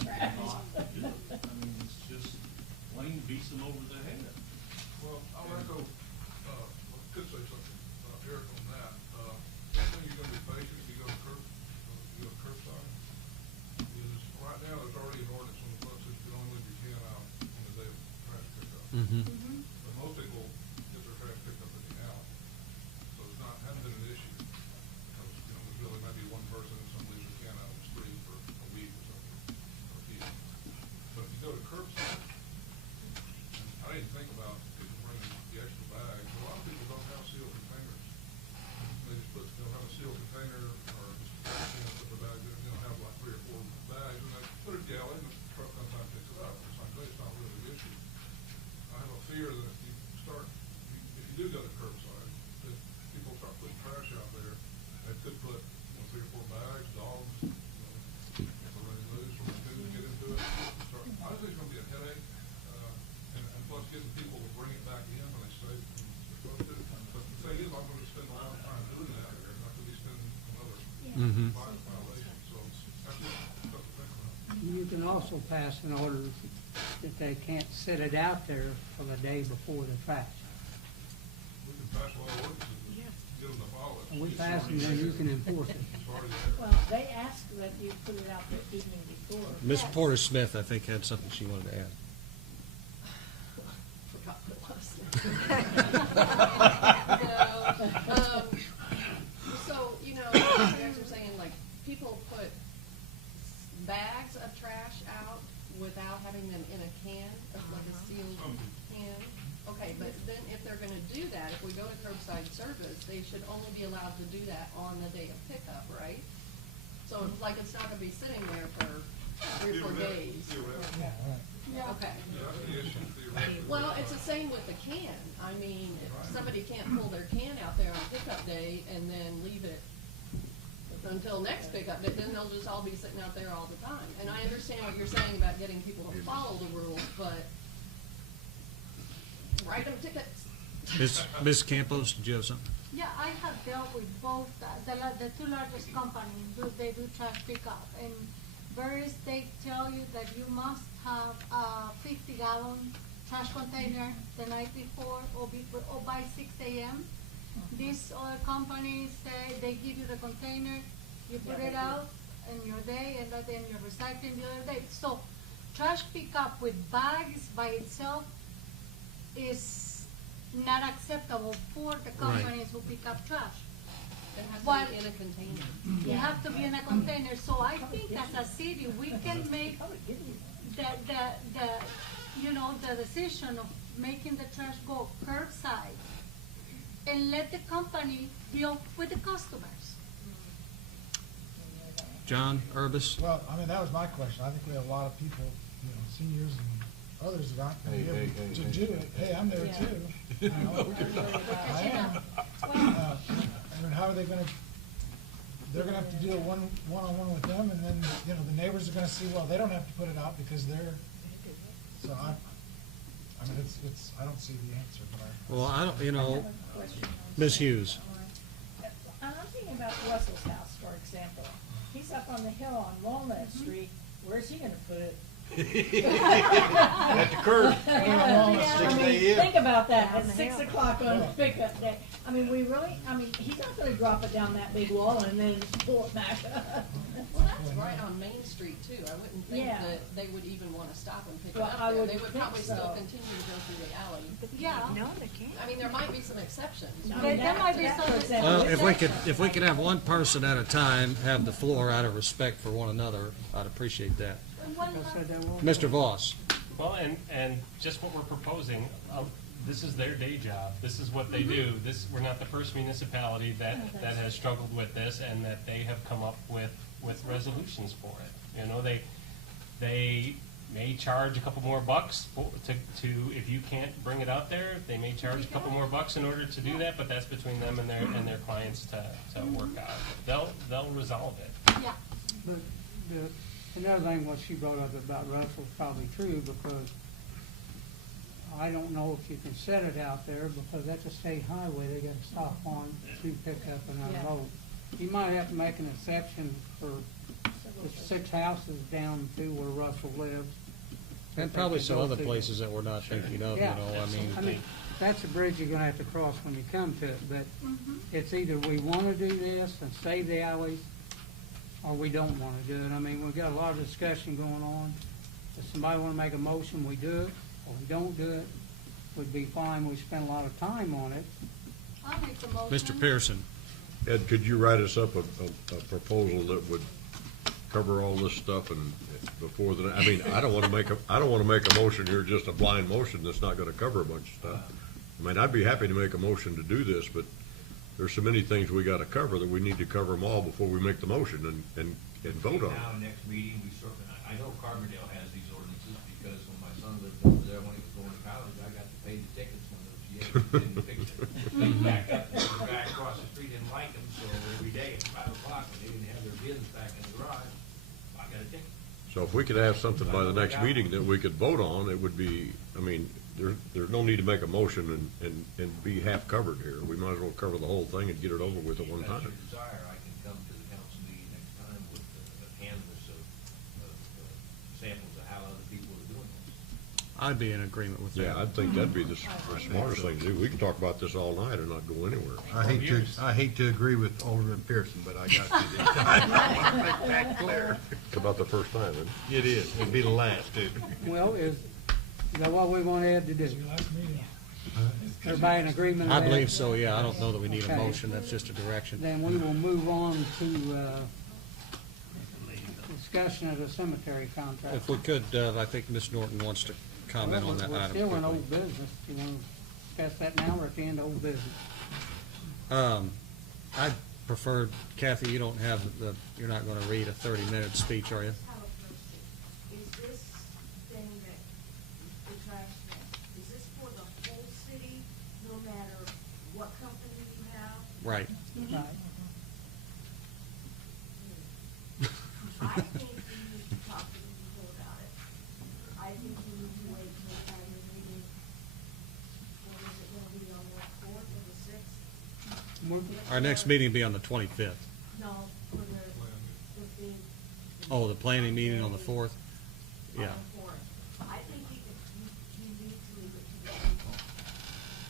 good. I mean, it's just plain beats them over the head. Well, I'll echo, I could say something, Eric, on that. One thing you're gonna be facing if you go to curbside, is right now, there's already an ordinance on the books that you can only leave your can out on the day of trash pickup. But most people get their trash picked up in the alley, so it's hasn't been an issue. Because, there's really maybe one person that leaves their can out on the street for a week or something, or a few. But if you go to curbside, I didn't think about people bringing the extra bags. A lot of people don't have sealed containers. They just they'll have a sealed container or just put the bags in, have like 3 or 4 bags, and they put it in the alley, and the truck sometimes picks it up. It's like, it's not really an issue. I have a fear also pass an order that they can't set it out there for the day before the trash. We can pass a lot of ordinances, give them the follow. And we pass them, then you can enforce it. Well, they ask that you put it out the evening before. Ms. Porter Smith, I think, had something she wanted to add. Forgot what it was. No. So, you know, you guys are saying, like, people put bags of trash out without having them in a can, like a sealed can. Okay, but then if they're gonna do that, if we go to curbside service, they should only be allowed to do that on the day of pickup, right? So it's like it's not gonna be sitting there for 3 or 4 days. Yeah, right. Yeah. Okay. Well, it's the same with the can. I mean, if somebody can't pull their can out there on pickup day and then leave it until next pickup day, then they'll just all be sitting out there all the time. And I understand what you're saying about getting people to follow the rules, but write them tickets. Ms. Campos, did you have something? Yeah, I have dealt with both, the two largest companies, they do trash pickup. And various, they tell you that you must have a 50-gallon trash container the night before or by 6 a.m. These other companies say they give you the container, you put it out in your day, and then you're recycling the other day. So trash pickup with bags by itself is not acceptable for the companies who pick up trash. It has But to be in a container. you have to be in a container, so I think as a city, we can make the decision of making the trash go curbside and let the company deal with the customers. John Urbis? Well, I mean, that was my question. I think we have a lot of people, you know, seniors and others that aren't gonna be able to do it. Hey, I'm there too. You know, I am. I mean, how are they gonna, they're gonna have to do a one-on-one with them, and then, you know, the neighbors are gonna see, well, they don't have to put it out because they're, so I mean, it's, I don't see the answer, but I. Well, I don't, you know, I have a question. Ms. Hughes. I'm thinking about Russell's house, for example. He's up on the hill on Walnut Street. Where's he gonna put it? At the curb. Yeah, 6 I mean, a.m. think about that, at 6 o'clock on pickup day. I mean, he's not gonna drop it down that big wall and then pull it back up. Well, that's right on Main Street too. I wouldn't think Yeah. that they would even wanna stop and pick it Well, up I there. would They would think probably still so. continue to go through the alley. Yeah. No, they can't. I mean, there might be some exceptions. There might be some Well, if we could have one person at a time have the floor out of respect for one another, I'd appreciate that. Mr. Voss? Well, and just what we're proposing, this is their day job. This is what they do. We're not the first municipality that has struggled with this, and that they have come up with resolutions for it. You know, they may charge a couple more bucks to if you can't bring it out there, they may charge a couple more bucks in order to do that, but that's between them and their clients to work out. They'll resolve it. Yeah. But another thing, what she brought up about Russell is probably true, because I don't know if you can set it out there, because that's a state highway, they gotta stop on to pick up and unload. You might have to make an exception for the 6 houses down to where Russell lives. And probably some other places that we're not thinking of, you Yeah. know, I mean, That's a bridge you're gonna have to cross when you come to it, but it's either we wanna do this and save the alleys, or we don't wanna do it. I mean, we've got a lot of discussion going on. If somebody wanna make a motion, we do it, or we don't do it, would be fine. We spend a lot of time on it. I'll make the motion. Mr. Pearson? Ed, could you write us up a proposal that would cover all this stuff and before the, I mean, I don't wanna make a motion here, just a blind motion that's not gonna cover a bunch of stuff. I mean, I'd be happy to make a motion to do this, but there's so many things we gotta cover that we need to cover them all before we make the motion and vote on Now, it. next meeting, I know Carbondale has these ordinances, because when my son lived over there, when he was going to college, I got to pay the tickets when those didn't fix it. They back up, the guy across the street didn't like them, so every day at 5 o'clock, when they didn't have their bins back in the garage, I got a ticket. So if we could have something by the next meeting that we could vote on, it would be, I mean, there's no need to make a motion and be half covered here. We might as well cover the whole thing and get it over with at one If that's time. your desire, I can come to the council meeting next time with a canvas of samples of I'd be in agreement with that. Yeah, I think that'd be the smartest thing to do. We can talk about this all night and not go anywhere. I hate to agree with Alderman Pearson, but I got to this time. Make that clear. It's about the first time, isn't it? It is. It'll be the last, too. Well, is that what we want Ed to do? Everybody in agreement? I with that? believe so, yeah. I don't know that we need a Okay. motion. That's just a direction. Then we will move on to discussion of the cemetery contract. If we could, I think Ms. Norton wants to comment on that We're item still in quickly. old business. Do you want to discuss that now or at the end of old business? I prefer, Kathy, you don't have you're not going to read a 30-minute speech, are you? Is this thing that, the trash thing, is this for the whole city, no matter what company you have? Right. Right. I think we need to talk to the people about it. I think we need to wait till we have a meeting. When is it gonna be, on the 4th or the 6th? Our next meeting will be on the 25th. No, for the big. Oh, the planning meeting on the 4th? Yeah. On the 4th. I think you need to leave it to the people.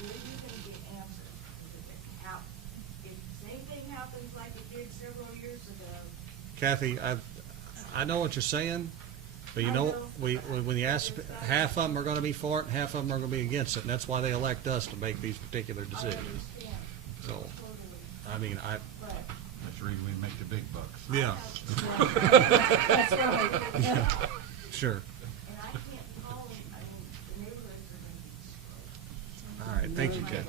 Where are you gonna get answers? If the same thing happens like it did several years ago, Kathy, I know what you're saying, but you know, when you ask, half of them are going to be for it and half of them are going to be against it, and that's why they elect us to make these particular decisions. So, I mean, That's the reason we make the big bucks. Yeah. That's right. Yeah. Sure. and I can't call them, I mean, the neighborhoods are gonna be destroyed. All right, thank you, Kathy.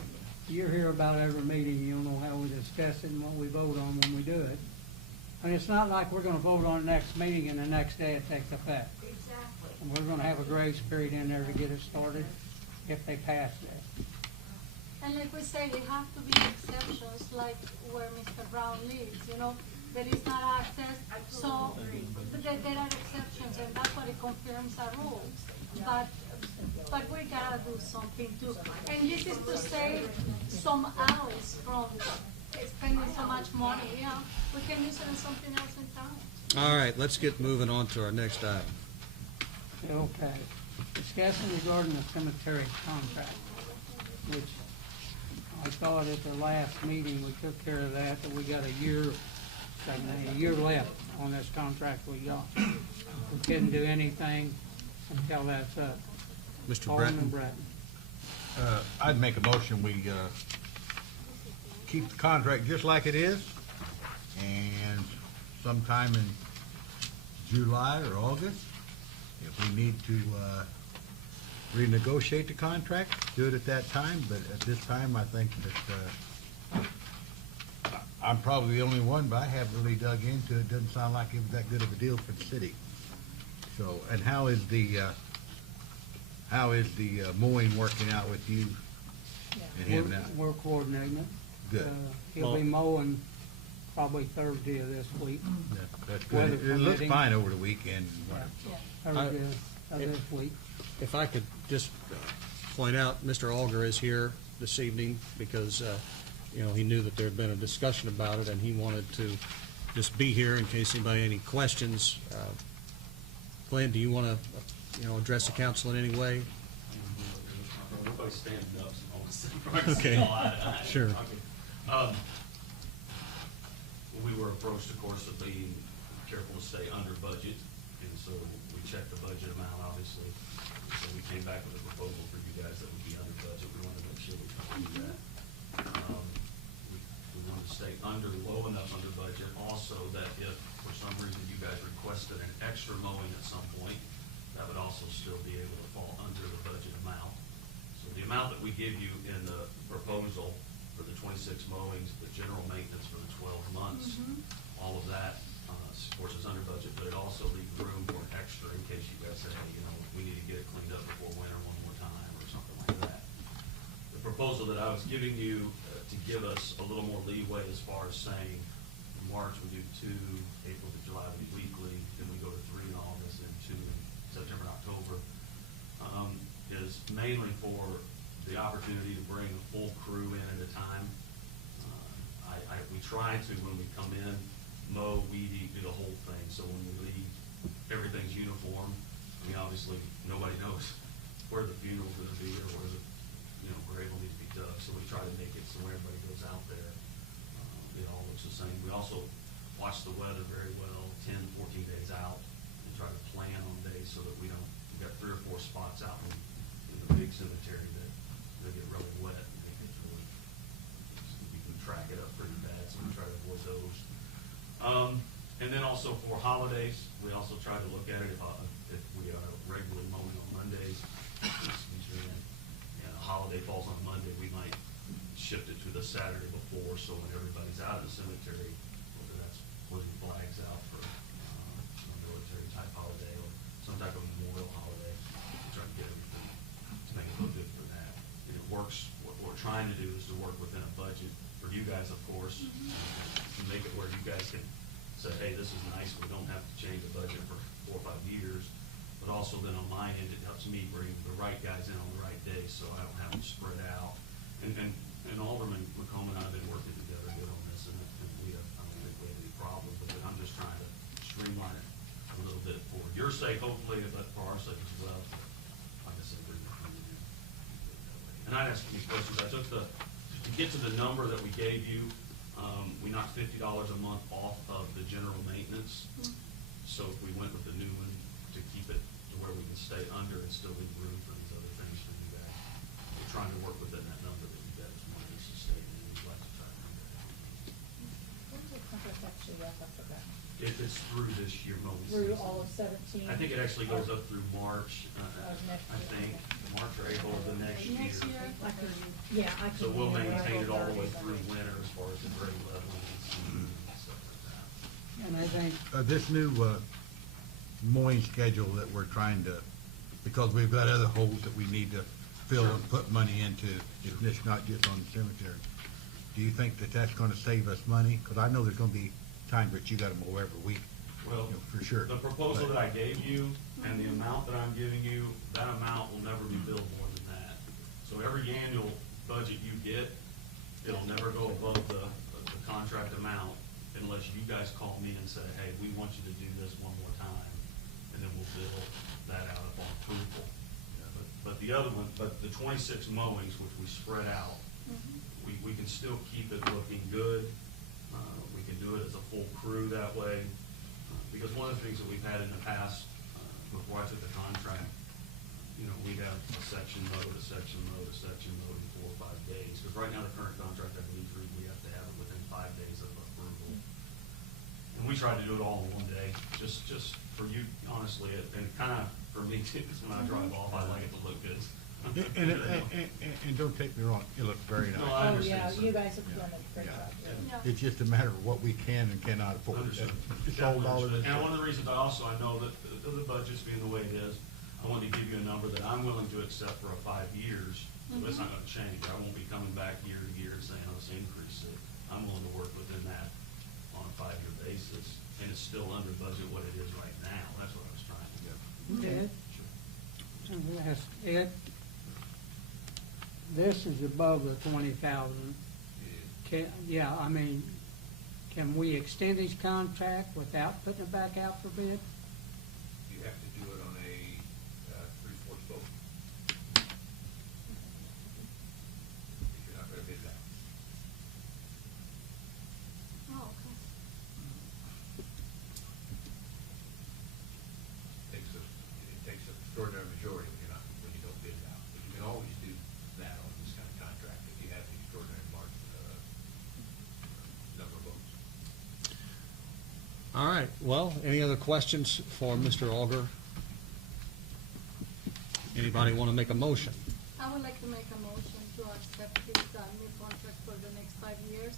You're here about every meeting. You'll know how we discuss it and what we vote on when we do it. I mean, it's not like we're gonna vote on the next meeting and the next day it takes effect. Exactly. And we're gonna have a grace period in there to get it started if they pass this. And like we say, there have to be exceptions, like where Mr. Brown lives, you know, there is not access, so there are exceptions, and that's what it confirms our rules. But we gotta do something too. And this is to save some hours from spending so much money, you know, we can use it in something else in town. All right, let's get moving on to our next item. Okay. Discussion regarding the cemetery contract, which I thought at the last meeting we took care of that we got a year left on this contract we got. We couldn't do anything until that's up. Mr. Alderman Bratton? Bratton. I'd make a motion, we keep the contract just like it is, and sometime in July or August, if we need to renegotiate the contract, do it at that time, but at this time, I think that I'm probably the only one, but I haven't really dug into it. Doesn't sound like it was that good of a deal for the city. So, and how is the mowing working out with you and him now? We're coordinating it. Good. He'll be mowing probably Thursday of this week. That's good. Weather It looks permitting. fine over the weekend. Thursday of this week. If I could just point out, Mr. Alger is here this evening because, you know, he knew that there had been a discussion about it and he wanted to just be here in case anybody had any questions. Glenn, do you want to, you know, address the council in any way? Everybody's standing up, so Okay. Sure. We were approached, of course, of being careful to stay under budget, and so we checked the budget amount, obviously. So we came back with a proposal for you guys that would be under budget. We wanted to make sure we could do that. We wanted to stay low enough under budget, also that if for some reason you guys requested an extra mowing at some point, that would also still be able to fall under the budget amount. So the amount that we give you in the proposal for the 26 mowings, the general maintenance for the 12 months, all of that, of course, is under budget, but it also leaves room for an extra in case you guys say, hey, you know, we need to get it cleaned up before winter one more time or something like that. The proposal that I was giving you to give us a little more leeway as far as saying in March we do 2, April to July we do weekly, then we go to 3 in August and 2 in September and October, is mainly for the opportunity to bring a full crew in at a time. We try to, when we come in, mow, weed eat, do the whole thing. So when we leave, everything's uniform. I mean, obviously, nobody knows where also watch the weather very well, 10, 14 days out, and try to plan on days so that we got 3 or 4 spots out in the big cemetery that they get really wet. And you can track it up pretty bad, so we try to avoid those. And then also for holidays, we also try to look at it if we are regularly mowing on Mondays, excuse me, and a holiday falls on Monday, we might shift it to the Saturday before, so when everybody's out of the cemetery, whether that's putting flags out for some military type holiday or some type of memorial holiday, we try to get everything to make it look good for that. And it works, what we're trying to do is to work within a budget for you guys, of course, and make it where you guys can say, hey, this is nice, we don't have to change the budget for 4 or 5 years, but also then on my end, it helps me bring the right guys in on the right day, so I don't have them spread out. And Alderman McComb and I have been working together good on this, and I don't think we have any problem with it. I'm just trying to streamline it a little bit for your sake, hopefully, but for our sake as well. Like I said, bring the community in. And I'd ask any questions. I took to get to the number that we gave you, we knocked $50 a month off of the general maintenance. So if we went with the new one to keep it to where we can stay under and still leave room for these other things for you guys, we're trying to work within that number that you guys wanted us to stay in. We'd like to try to bring that down. When's the contract actually wrap up for that? If it's through this year, mowing Through season. all of 17? I think it actually goes up through March, next I think, March or April of the next year. Next year? I could, yeah, I could. So we'll maintain it all the way remember. through winter as far as the grade level and stuff like that. And I think, This new mowing schedule that we're trying to, because we've got other holes that we need to fill and put money into, it's not just on the cemetery. Do you think that that's gonna save us money? Because I know there's gonna be times that you gotta mow every week, Well, for sure. the proposal But- that I gave you and the amount that I'm giving you, that amount will never be billed more than that. So every annual budget you get, it'll never go above the contract amount unless you guys call me and say, hey, we want you to do this one more time, and then we'll bill that out upon approval. But the other one, but the 26 mowings, which we spread out, we can still keep it looking good. We can do it as a full crew that way. Because one of the things that we've had in the past, before I took the contract, we'd have a section mowed, a section mowed, a section mowed in 4 or 5 days. Because right now, the current contract, I believe, we have to have it within 5 days of approval. And we try to do it all in one day, just for you, honestly, and kind of for me too, because when I drive off, I like it to look good. And don't take me wrong, it looks very nice. No, I Oh, understand, yeah, sir. you guys have done a great Yeah. job. Yeah. It's just a matter of what we can and cannot afford. Understood. It's all dollars. And one of the reasons I know that the budget's being the way it is, I wanted to give you a number that I'm willing to accept for 5 years. So it's not gonna change. I won't be coming back year to year and saying, oh, let's increase it. I'm willing to work within that on a 5-year basis, and it's still under budget what it is right now. That's what I was trying to get. Ed, Ed, this is above the 20,000. Can we extend his contract without putting it back out for bid? You have to do it on a 3/4 vote. If you're not gonna bid that. Oh, okay. It takes an extraordinary majority when you don't bid it out. But you can always do that on this kind of contract if you have an extraordinary margin, number of votes. All right, well, any other questions for Mr. Auger? Anybody want to make a motion? I would like to make a motion to accept this new contract for the next 5 years.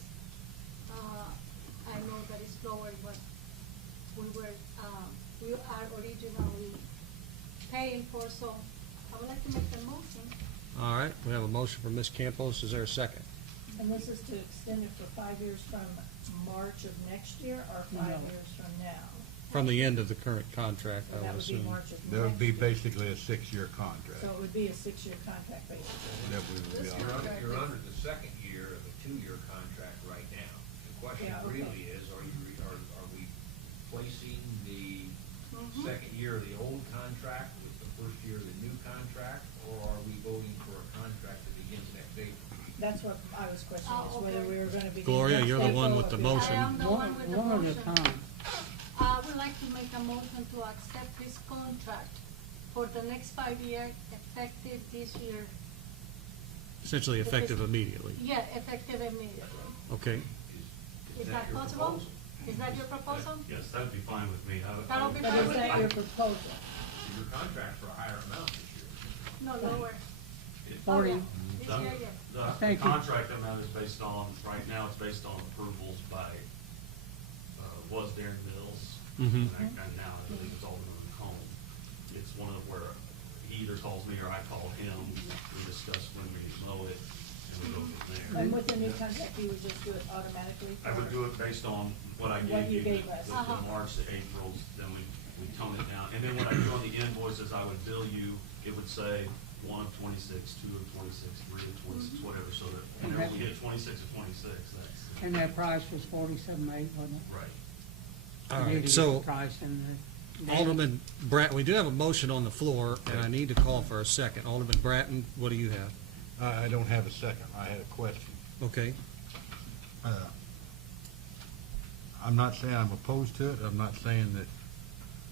I know that it's lower, but we are originally paying for, so I would like to make the motion. All right, we have a motion from Ms. Campos. Is there a second? And this is to extend it for 5 years from March of next year or 5 No. years from now? From the end of the current contract, And I that would would be assume. March of next That would be year. basically a 6-year contract. So it would be a 6-year contract basically. That we would be This on. You're under the second year of a 2-year contract right now. The question Yeah, okay. really is, are we placing the Mhm. second year of the old contract with the first year of the new contract, or are we voting for a contract that begins next April? That's what I was questioning, Oh, is whether okay. we were gonna be. Gloria, you're the one with the motion. I am the one with the One motion. at a time. I would like to make a motion to accept this contract for the next 5 years, effective this year. Essentially effective immediately. Yeah, effective immediately. Okay. Is that your possible? proposal? Is that your proposal? Yes, that would be fine with me. That'll be But fine is with that me. your proposal? Your contract's for a higher amount this year. No, lower. It- 40. Oh, yeah. This The- year, yes. The Thank you. contract amount is based on, right now, it's based on approvals by, was Darren Mills. Mhm. And now I believe it's Alderman McComb. It's one of where he either calls me or I call him. We discuss when we mow it and we go from there. And with the new contract, you would just do it automatically? I would do it based on what I What gave you you, gave us. the March, the April's, then we tone it down. And then when I do on the invoices, I would bill you, it would say 1 of 26, 2 of 26, 3 of 26, whatever, so that whenever we hit 26 of 26, that's, And that price was 47.8, wasn't it? right. All I need to right, get so the price in the. Alderman Bratton, we do have a motion on the floor, and I need to call for a second. Alderman Bratton, what do you have? I don't have a second. I had a question. Okay. I'm not saying I'm opposed to it. I'm not saying that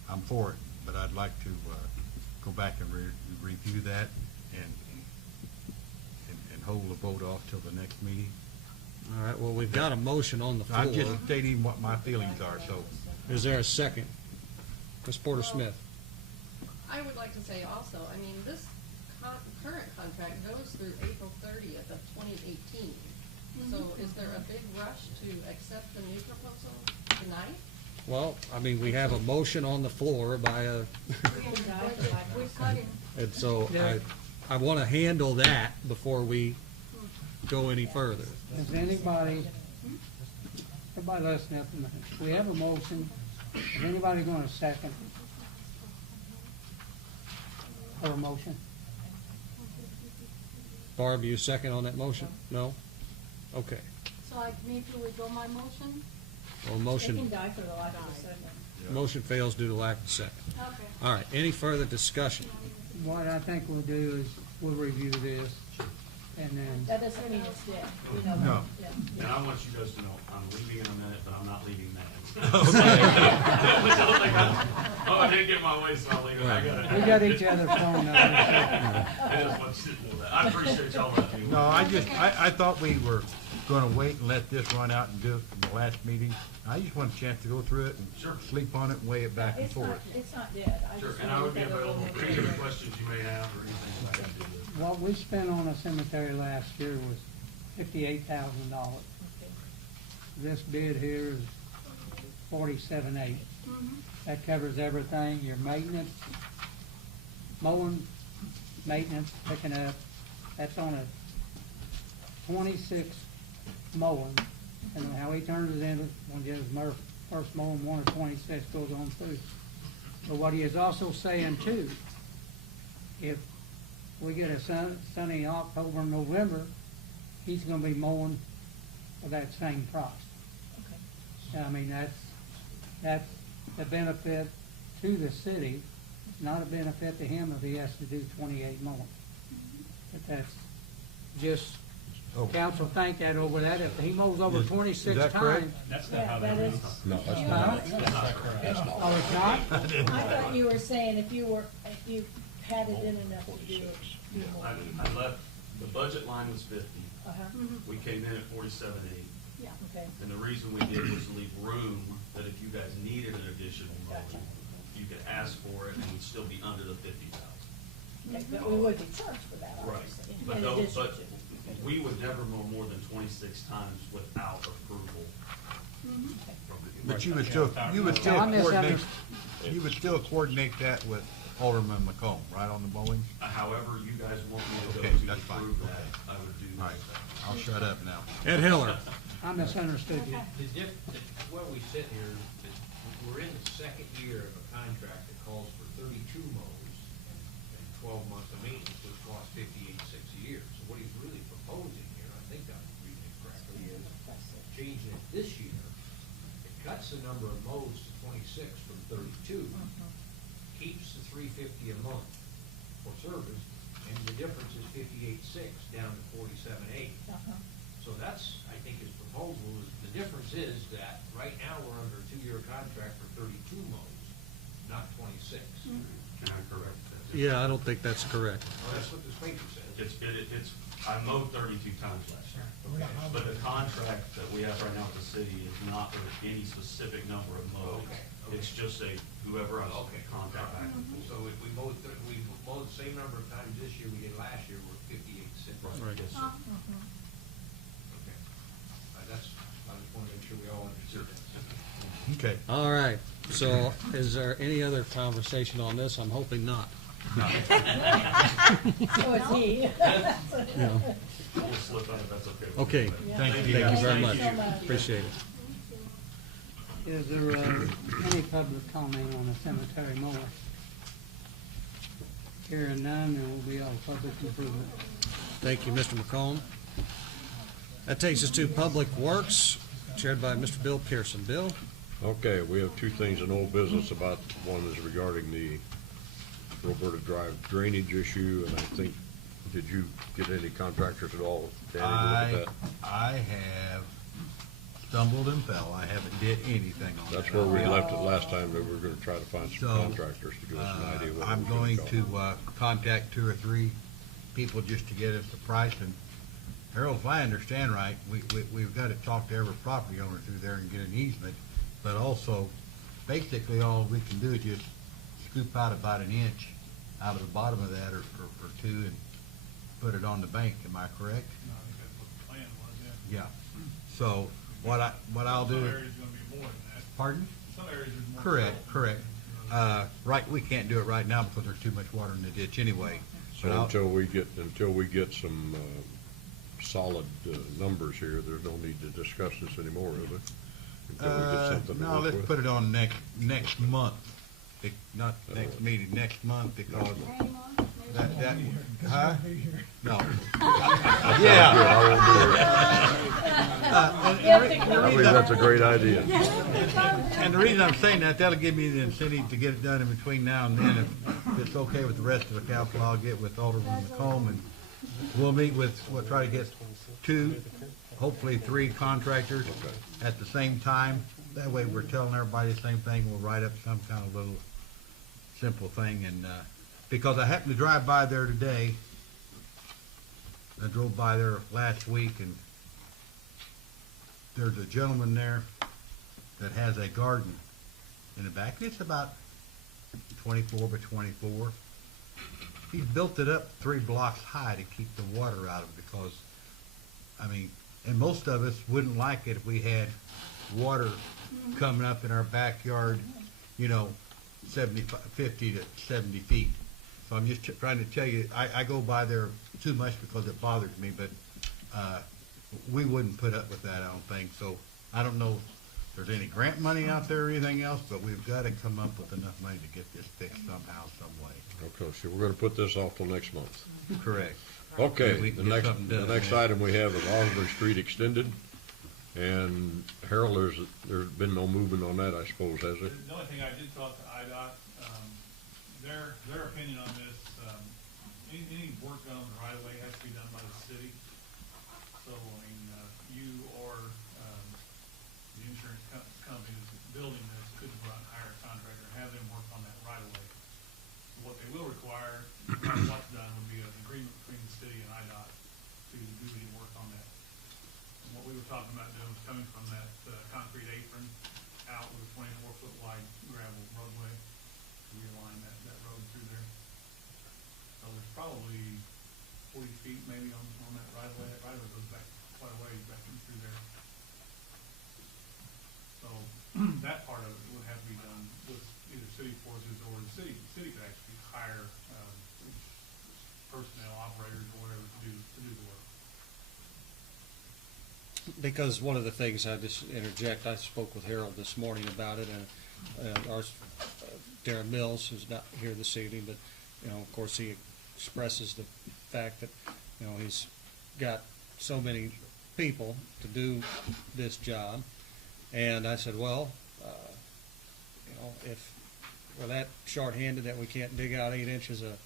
I'm for it, but I'd like to go back and review that and hold the vote off till the next meeting. All right, well, we've got a motion on the I'm just floor. stating what my feelings are, so. Is there a second? Ms. Porter Smith? I would like to say also, I mean, this current contract goes through April 30th of 2018. So is there a big rush to accept the new proposal tonight? Well, I mean, we have a motion on the floor by a, We're cutting. and so I want to handle that before we go any further. Does anybody, everybody listen up a minute. We have a motion. Is anybody going to second her motion? Barb, you second on that motion? No? Okay. So I need to withdraw my motion? Well, It can motion, die for the lack of a second. motion fails due to lack of second. Okay. All right, any further discussion? What I think we'll do is we'll review this and then, That doesn't mean it's dead. We know No. that. And I want you guys to know, I'm leaving in a minute, but I'm not leaving that. Oh, I didn't get my way, so I'm leaving. I got it. we got each other's phone numbers. I just want you to know that. I appreciate y'all letting me. No, I thought we were gonna wait and let this run out and do it from the last meeting. I just want a chance to go through it and Sure. sleep on it and weigh it back and It's not, forth. it's not dead. Sure, just and I would be wanted that a little available for bit any other later. questions you may have or anything that I can do with. What we spent on a cemetery last year was $58,000. Okay. This bid here is 47.8. That covers everything, your maintenance, mowing, maintenance, picking up. That's on a 26 mowing, and how he turns it into, when he does first mowing, 1 or 26 goes on through. But what he is also saying too, if we get a sunny October, November, he's gonna be mowing for that same price. Okay. I mean, that's the benefit to the city. It's not a benefit to him if he has to do 28 mowing. But that's just, council think that over that, if he mows over Is 26 that correct? times. That's not Yeah, how that that is. runs. No, that's Yeah. not. Oh, it's not? I thought you were saying if you had it in enough, you would do more. I left, the budget line was 50. Uh-huh. We came in at 47.8. Yeah, okay. And the reason we did was to leave room that if you guys needed an additional Gotcha. mowing, you could ask for it and we'd still be under the 50,000. Okay, but we would be charged for that, Right. obviously. But in no, addition but to- we would never mow more than 26 times without approval. But you would still I coordinate, you would still coordinate that with Alderman McComb, right, on the mowing? However you guys want me to go Okay, to that's fine. approve that, I would do All that. right, I'll shut up now. Ed Hiller? I misunderstood you. Where we sit here, we're in the second year of a contract that calls for 32 mows and 12 months of maintenance, which costs $58,600 a year. So what he's really proposing here, I think I'm reading it correctly, is changing it this year. It cuts the number of mows to 26 from 32, keeps the $350 a month for service, and the difference is 58.6 down to 47.8. So that's, I think his proposal is, the difference is that right now we're under a 2-year contract for 32 mows, not 26. Can I correct that? Yeah, I don't think that's correct. Well, that's what this paper says. It's, I mowed 32 times last year. Okay. But the contract that we have right now with the city is not for any specific number of mows. Okay. It's just a, whoever else Okay. contact back. So if we mowed the same number of times this year we did last year, we're 58.6. Right. Yes, sir. Okay. That's, I just want to make sure we all understood that. Okay. All right, so is there any other conversation on this? I'm hoping not. So is he. No. We'll slip out if that's okay. with Okay, everybody. thank you very much. Appreciate it. Is there any public comment on the cemetery mower? Hearing none, there will be all public improvement. Thank you, Mr. McComb. That takes us to Public Works, chaired by Mr. Bill Pearson. Bill? Okay, we have two things in old business about, one is regarding the Roberta Drive drainage issue, and I think, did you get any contractors at all? Danny, to look at that? I have stumbled and fell. I haven't did anything on that. That's where we left it last time, that we were gonna try to find some So, contractors to give us an idea what I'm it was gonna going cost. to contact 2 or 3 people just to get us the price. And Harold, if I understand right, we've got to talk to every property owner through there and get an easement. But also, basically, all we can do is just scoop out about an inch out of the bottom of that, or 2, and put it on the bank. Am I correct? No, I think that's what the plan was, yeah. Yeah. So what I'll do. Some areas gonna be more than that. Pardon? Some areas there's more. Correct. Right, we can't do it right now because there's too much water in the ditch anyway. So But I'll- until we get some, solid, numbers here, there's no need to discuss this anymore, is it? Until we get something to No, work let's with? put it on next month. Not next meeting, next month, because that, huh? No. I believe that's a great idea. And the reason I'm saying that, that'll give me the incentive to get it done in between now and then. If it's okay with the rest of the council, I'll get with Alderman McComb, and we'll we'll try to get 2, hopefully 3 contractors at the same time. That way we're telling everybody the same thing. We'll write up some kind of little simple thing. And because I happened to drive by there today, I drove by there last week, and there's a gentleman there that has a garden in the back. It's about 24 by 24. He's built it up 3 blocks high to keep the water out of it, because, I mean, and most of us wouldn't like it if we had water coming up in our backyard, 50 to 70 feet. So I'm just trying to tell you, I go by there too much because it bothers me, but we wouldn't put up with that, I don't think. So I don't know if there's any grant money out there or anything else, but we've got to come up with enough money to get this fixed somehow, some way. Okay, so we're gonna put this off till next month. Correct. Okay, We the can get next, something the done. next item we have is Osborne Street Extended. And Harold, there's been no movement on that, I suppose, has there? The only thing I did talk to IDOT, their opinion on this, any work done on the right of way has to be done by the city. So, I mean, you or, the insurance company that's building this could go out and hire a contractor and have them work on that right of way. What they will require, no matter what's done, would be an agreement between the city and IDOT to do any work on that. And what we were talking about doing was coming from that, concrete apron out with a 24-foot wide gravel roadway, to realign that road through there. So there's probably 40 feet maybe on that right of way. That right of way goes back quite a ways back in through there. So that part of it would have to be done with either city forces or the city. The city could actually hire personnel, operators, or whatever to do the work. Because one of the things, I just interject, I spoke with Harold this morning about it, and our Darren Mills, who's not here this evening, but, of course, he expresses the fact that, he's got so many people to do this job. And I said, well, if we're that short-handed that we can't dig out 8 inches of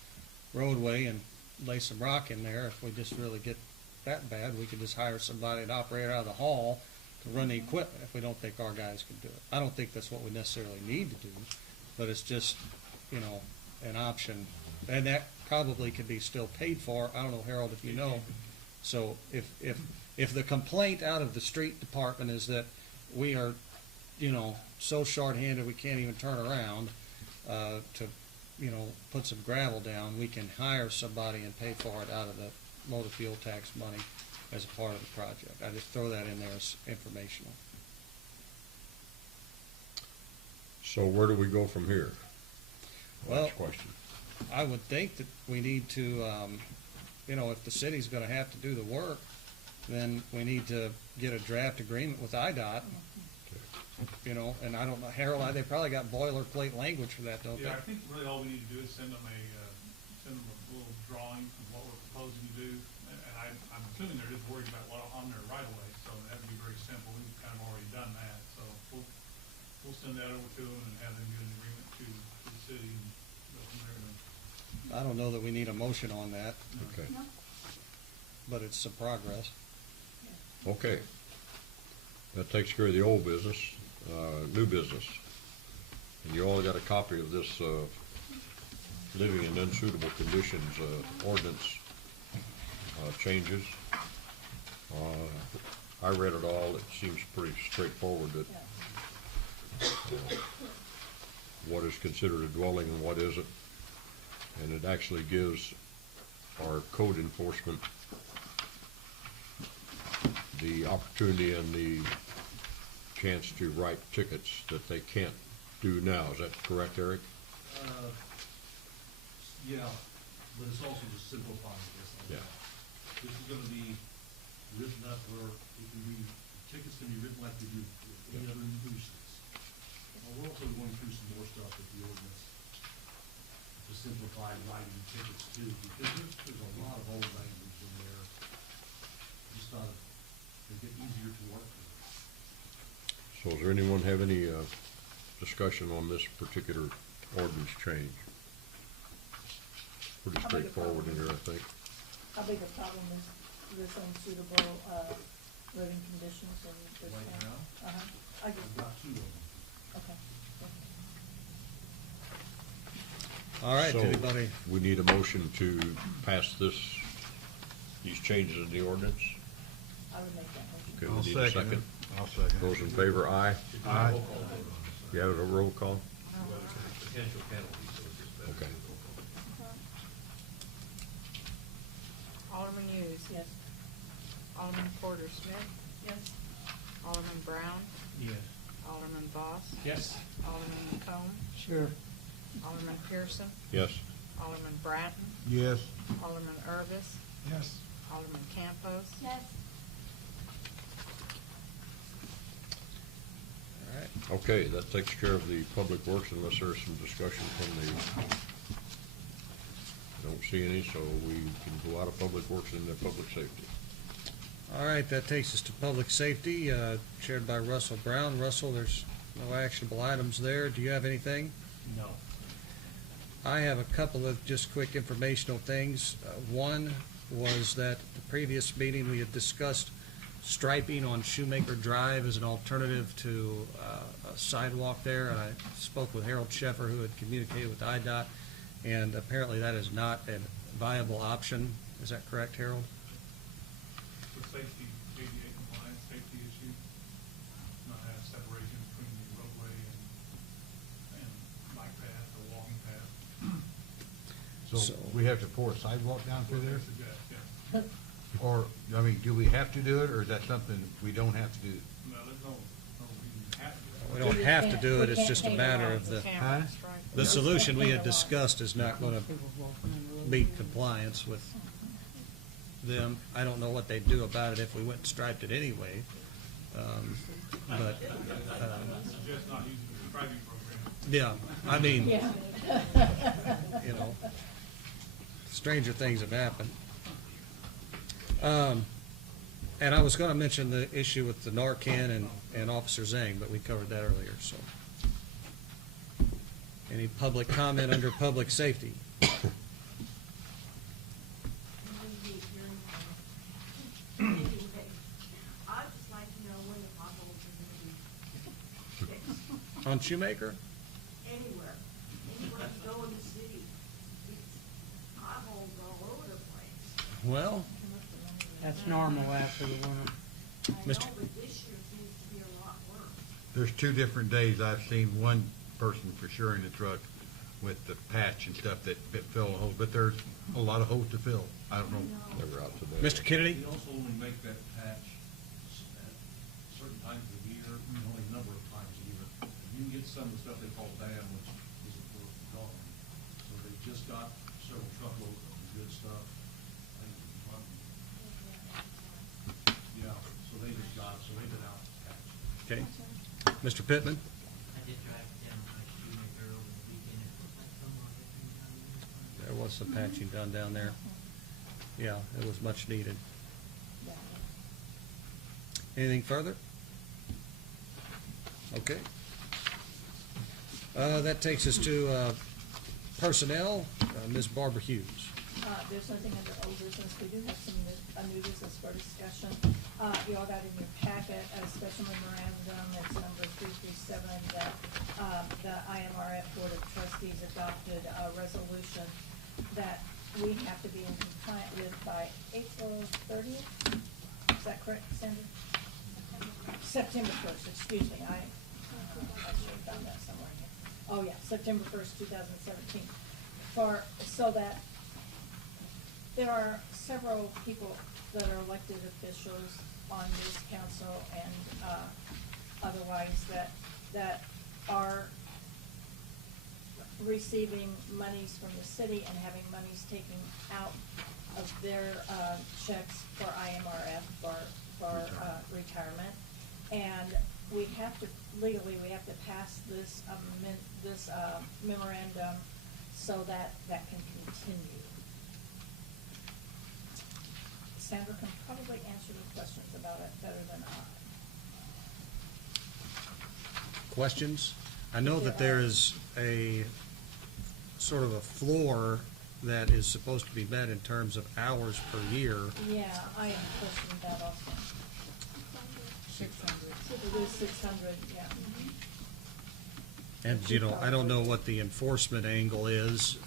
roadway and lay some rock in there. If we just really get that bad, we could just hire somebody to operate out of the hall to run the equipment if we don't think our guys can do it. I don't think that's what we necessarily need to do, but it's just, you know, an option. And that probably could be still paid for. I don't know, Harold, if you know. So if the complaint out of the street department is that we are, you know, so short-handed we can't even turn around to, you know, put some gravel down, we can hire somebody and pay for it out of the motor fuel tax money as a part of the project. I just throw that in there as informational. So where do we go from here? Well, Last question. I would think that we need to, you know, if the city's gonna have to do the work, then we need to get a draft agreement with IDOT. You know, and I don't know, Harold, they probably got boilerplate language for that, don't they? Yeah, I think really all we need to do is send them a little drawing of what we're proposing to do. And I'm assuming they're just worried about what on their right of way, so that would be very simple. We've kind of already done that, so we'll send that over to them and have them get an agreement to the city and go from there. I don't know that we need a motion on that, Okay. but it's some progress. Okay. That takes care of the old business. New business. And you all got a copy of this living in unsuitable conditions ordinance changes. I read it all. It seems pretty straightforward that what is considered a dwelling and what isn't. And it actually gives our code enforcement the opportunity and the chance to write tickets that they can't do now. Is that correct, Eric? Yeah, but it's also just simplifying this. Yeah. This is gonna be written up where it can be, tickets can be written like we do with any other nuisance. We're also going through some more stuff with the ordinance to simplify writing tickets too, because there's a lot of old language in there. Just thought it'd get easier to work with. So does anyone have any discussion on this particular ordinance change? Pretty How big a straightforward in problem here, I think. How big a problem is this unsuitable, living conditions in this Right town? now? Uh-huh, I just, We've got 2 of them. okay. All right, So anybody? we need a motion to pass these changes in the ordinance. I would make that motion. Okay, I'll we need a second second. it. I'll second it. Those in favor, aye. Aye. You have a roll call? Potential penalties, so it's just better. Okay. Alderman Hughes. Yes. Alderman Porter Smith. Yes. Alderman Brown. Yes. Alderman Voss. Yes. Alderman McComb. Sure. Alderman Pearson. Yes. Alderman Bratton. Yes. Alderman Irvis. Yes. Alderman Campos. Yes. All right. Okay, that takes care of the public works unless there's some discussion from the, I don't see any, so we can go out of public works into public safety. All right, that takes us to public safety, chaired by Russell Brown. Russell, there's no actionable items there. Do you have anything? No. I have a couple of just quick informational things. One was that at the previous meeting, we had discussed striping on Shoemaker Drive as an alternative to a sidewalk there, and I spoke with Harold Sheffer, who had communicated with IDOT, and apparently that is not a viable option. Is that correct, Harold? For safety, ADA compliance, safety issue, not have separation between the roadway and bike path or walking path. So we have to pour a sidewalk down through there? Suggest, yeah. Or, I mean, do we have to do it, or is that something we don't have to do? No, there's no reason you have to. We don't have to do it, it's just a matter of the, Huh? the solution we had discussed is not gonna meet compliance with them. I don't know what they'd do about it if we went and striped it anyway. But, Suggest not using the striping program. yeah, I mean, Yeah. you know, stranger things have happened. And I was gonna mention the issue with the Narcan and Officer Zhang, but we covered that earlier, so. Any public comment under public safety? On Shoemaker? Anywhere you go in the city, it's potholes all over the place. Well, That's normal after the winter. I know, Mr. but this year seems to be a lot worse. There's 2 different days I've seen one person for sure in the truck with the patch and stuff that fill holes, but there's a lot of holes to fill. I don't know. They were out today. Mr. Kennedy? We also only make that patch at certain times of the year, only a number of times a year. And you can get some of the stuff they call dam, which isn't worth the dollar. So they just got several truckloads of good stuff. Yeah, so they just got it, so they've been out patching. Okay. Mr. Pittman? I did drive down to Shoemaker over the weekend. It looked like someone had been down there. There was some patching done down there. Yeah, it was much needed. Anything further? Okay. That takes us to personnel, Ms. Barbara Hughes. There's nothing under old business. We do have some new business for discussion. You all got in your packet a special memorandum, it's number 337, that the IMRF Board of Trustees adopted a resolution that we have to be in compliance with by April 30th. Is that correct, Sandra? September 1st, excuse me. I should have found that somewhere here. Oh, yeah, September 1st, 2017. So that there are several people that are elected officials on this council and otherwise that are receiving monies from the city and having monies taken out of their checks for IMRF for retirement. And we have to, legally, we have to pass this memorandum so that can continue. Sandra can probably answer the questions about it better than I. Questions? I know that there is a sort of a floor that is supposed to be met in terms of hours per year. Yeah, I am questioning that also. 600. It is 600, yeah. And, you know, I don't know what the enforcement angle is,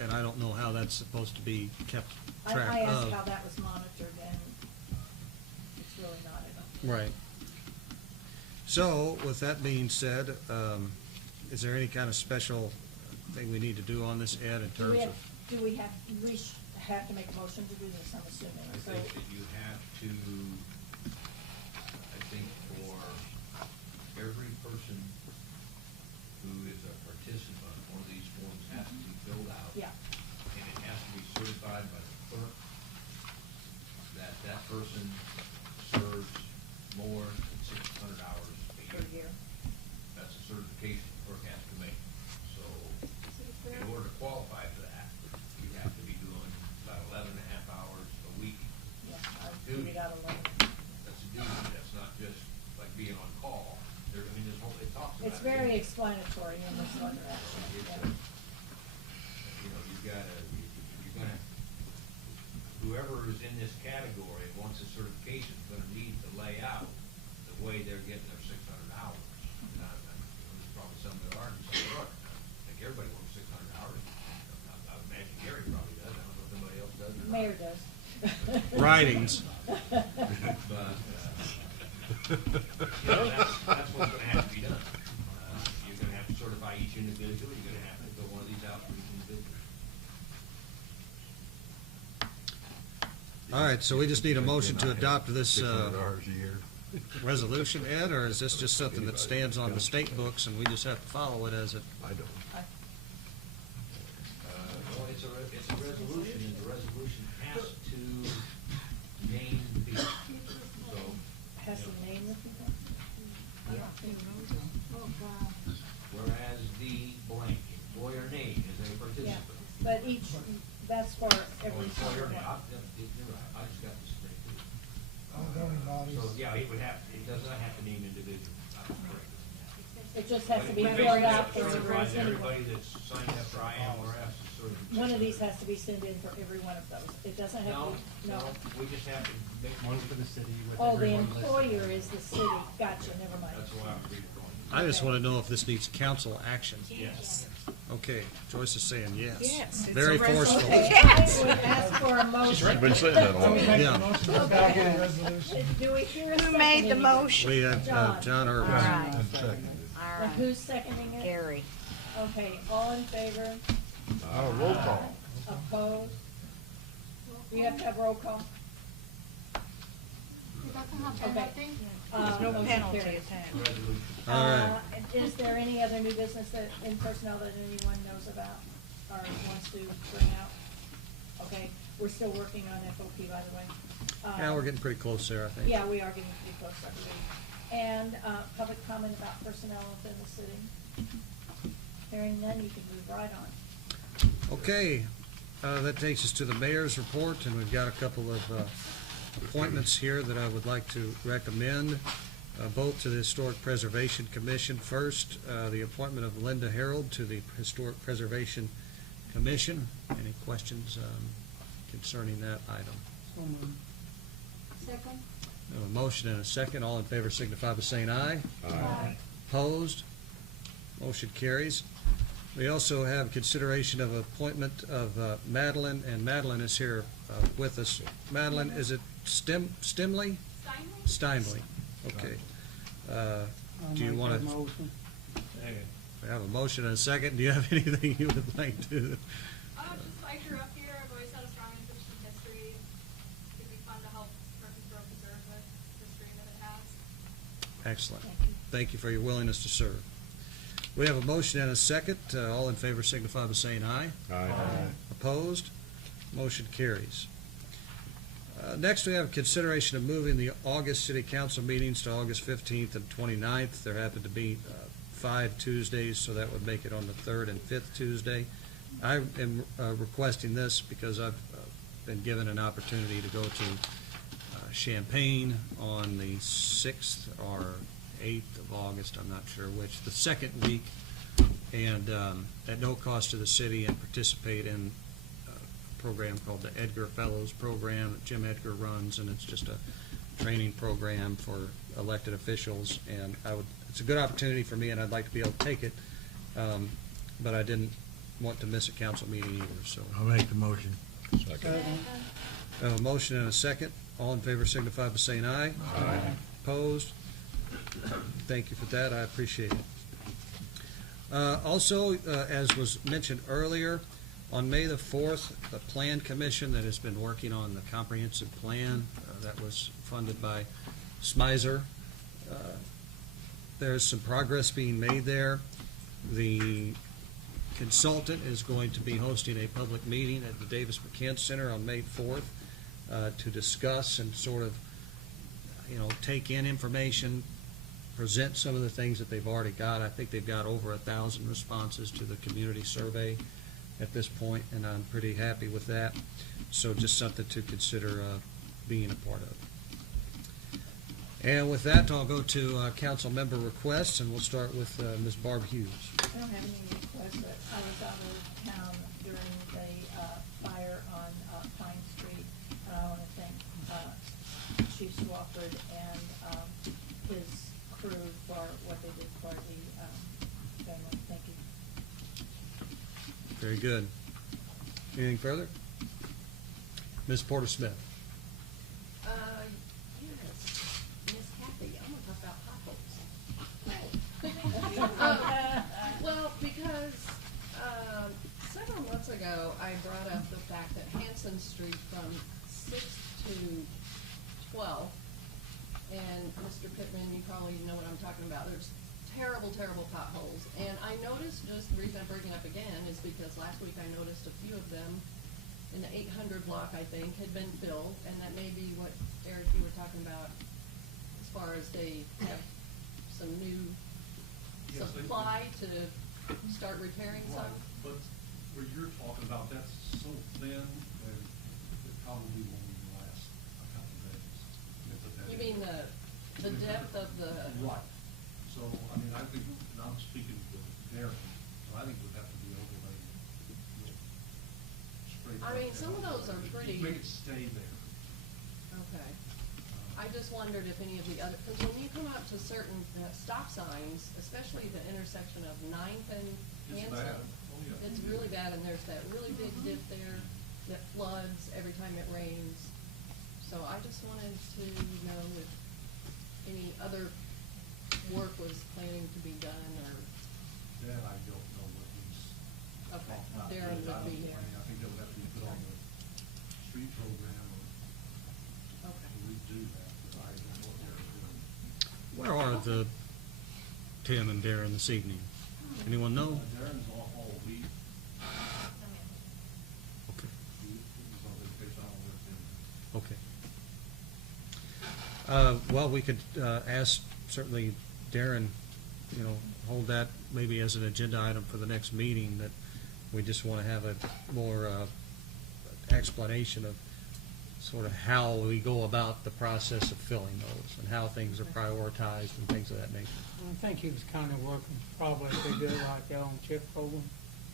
and I don't know how that's supposed to be kept track of. I asked how that was monitored, and it's really not at all. Right. So, with that being said, is there any kind of special thing we need to do on this, Ed, in terms of? Do we have to make a motion to do this, I'm assuming? I think that you have to, I think for every person who is a participant, one of these forms has to be filled out. Yeah. And it has to be certified by the clerk that that person serves more than 600 hours a Per year. That's a certification the clerk has to make. So in order to qualify for that, you have to be doing about 11 and a half hours a week. Yeah, I Duty. figured out 11. That's a duty, that's not just like being on call. There, I mean, there's whole, it talks about it. It's very explanatory in this letter, actually. It's Yeah. you know, you're gonna, whoever is in this category, wants a certification, is gonna need to lay out the way they're getting their 600 hours. Now, there's probably some that aren't, and some that aren't. I think everybody wants 600 hours. I would imagine Gary probably does, I don't know if somebody else does or not. Mayor does. Writings. But, you know, that's what's gonna have to be done. You're gonna have to certify each individual, you're gonna have to fill one of these out for each individual. All right, so we just need a motion to adopt this 600 hours a year. resolution, Ed, or is this just something that stands on the state books and we just have to follow it as it? I don't. Well, it's a resolution, and the resolution has to name the people. So, Has to name the people? I don't think so. Oh, wow. whereas the blank employer name is a Yeah, participant. but that's for every Employer single name, one. you're right, I just got this straight too. Governing bodies. So, yeah, it does not have to name individuals, I'm correct. It just has to be But filled basically, out for it certifies every everybody that's signed up for IMRS is sort of. one of these has to be sent in for every one of those. It doesn't have No, to, no, we just have to make One for the city with Oh, the everyone listed. employer is the city. Gotcha, never mind. That's why I'm reading going. I just want to know if this needs council action. Yes. Okay, Joyce is saying yes. Yes, it's Very a resolution. forceful. Yes. We ask for a motion. Been saying that all Somebody make Yeah. a motion to adopt the resolution. Do we hear a Who made the seconding? motion? We had John Irvin. All right. And who's seconding it? Gary. Okay, all in favor? Roll call. Opposed? We have to have roll call. It doesn't have Okay. penalty. There's no Motion penalty carries. attached. All right. Is there any other new business that, in personnel that anyone knows about or wants to bring out? Okay, we're still working on FOP, by the way. Yeah, we're getting pretty close there, I think. Yeah, we are getting pretty close, I believe. And, public comment about personnel within the city. Hearing none, you can move right on. Okay, that takes us to the mayor's report, and we've got a couple of appointments here that I would like to recommend, both to the Historic Preservation Commission. First, the appointment of Linda Harold to the Historic Preservation Commission. Any questions concerning that item? So moved. Second. We have a motion and a second. All in favor signify by saying aye. Aye. Opposed? Motion carries. We also have consideration of appointment of Madeline, and Madeline is here with us. Madeline, is it Stimley? Steinley. Okay. I'll Do you make want that to? motion. We have a motion and a second. Do you have anything you would like to? I grew up here. I've always had a strong interest in history. It'd be fun to help Murphysboro preserve the history that it has. Excellent. Thank you for your willingness to serve. We have a motion and a second. All in favor signify by saying aye. Aye. Opposed? Motion carries. Next, we have consideration of moving the August city council meetings to August 15th and 29th. There happen to be 5 Tuesdays, so that would make it on the 3rd and 5th Tuesday. I am requesting this because I've been given an opportunity to go to Champaign on the 6th or 8th of August, I'm not sure which, the second week, and at no cost to the city, and participate in a program called the Edgar Fellows Program that Jim Edgar runs, and it's just a training program for elected officials, and it's a good opportunity for me, and I'd like to be able to take it, but I didn't want to miss a council meeting either, so. I'll make the motion. Second. I have a motion and a second. All in favor signify by saying aye. Aye. Opposed? Thank you for that. I appreciate it. Also, as was mentioned earlier, on May the 4th, the Plan Commission that has been working on the comprehensive plan that was funded by Smizer, there's some progress being made there. The consultant is going to be hosting a public meeting at the Davis McKent Center on May 4th to discuss and sort of, take in information, present some of the things that they've already got. I think they've got over 1,000 responses to the community survey at this point, and I'm pretty happy with that. So just something to consider being a part of. And with that, I'll go to council member requests, and we'll start with Ms. Barb Hughes. I don't have any requests, but I was out of town during the fire on Pine Street, and I want to thank Chief Swafford and his crew for what they did for the family. Thank you. Very good. Anything further? Ms. Porter Smith. Yes, Miss Kathy, I'm gonna talk about potholes. Well, because several months ago, I brought up the fact that Hanson Street from 6th to 12th, and Mr. Pittman, you probably know what I'm talking about, there's terrible, terrible potholes. And I noticed, just the reason I'm bringing it up again is because last week I noticed a few of them in the 800 block, I think, had been filled, and that may be what, Eric, you were talking about, as far as they have some new Yes, they- supply to start repairing some. Right, but where you're talking about, that's so thin, that it probably won't even last a couple of days. You mean the depth of the? Right. So, I mean, I think, and I'm speaking for Darren, so I think it would have to be overlaid with spray. I mean, some of those are pretty. Make it stay there. Okay. I just wondered if any of the other, because when you come out to certain stop signs, especially the intersection of Ninth and It's Hanson, bad. Oh, yeah. it's really bad, and there's that really big dip there that floods every time it rains. So I just wanted to know if any other work was planning to be done, or, That I don't know what he's. okay, not Darren really. would be I here. mean, I think that would have to be put on the street program or Okay. redo that, but I don't know what they're doing. Where are the Tim and Darren this evening? Anyone know? Darren's all week. Okay. He's on vacation, I don't know if Well, we could ask certainly Darren, you know, hold that maybe as an agenda item for the next meeting, that we just want to have a more explanation of sort of how we go about the process of filling those and how things are prioritized and things of that nature. I think he was kind of working, probably if they do like they on Chip Hogan,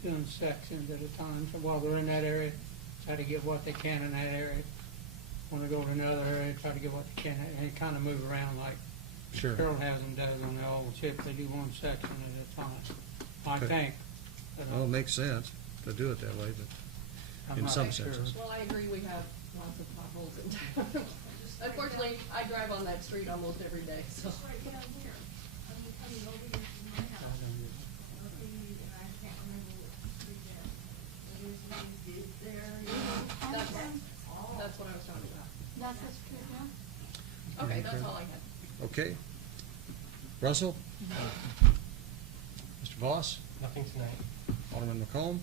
doing sections at a time. So while they're in that area, try to get what they can in that area. Want to go to another area, try to get what they can, and kind of move around like Sure. Carroll has them does on the old Chip. They do one section at a time, I Okay. think. But, Well, it makes sense to do it that way, but I'm in not some sure. senses. Well, I agree, we have lots of potholes in town. Unfortunately, I drive on that street almost every day, so. It's right down here. I'm coming over here from my house. Okay, and I can't remember what street that. Is there, That's what I was talking about. That's the street, yeah? Okay, that's all I had. Okay. Russell? Mr. Voss? Nothing tonight. Alderman McComb?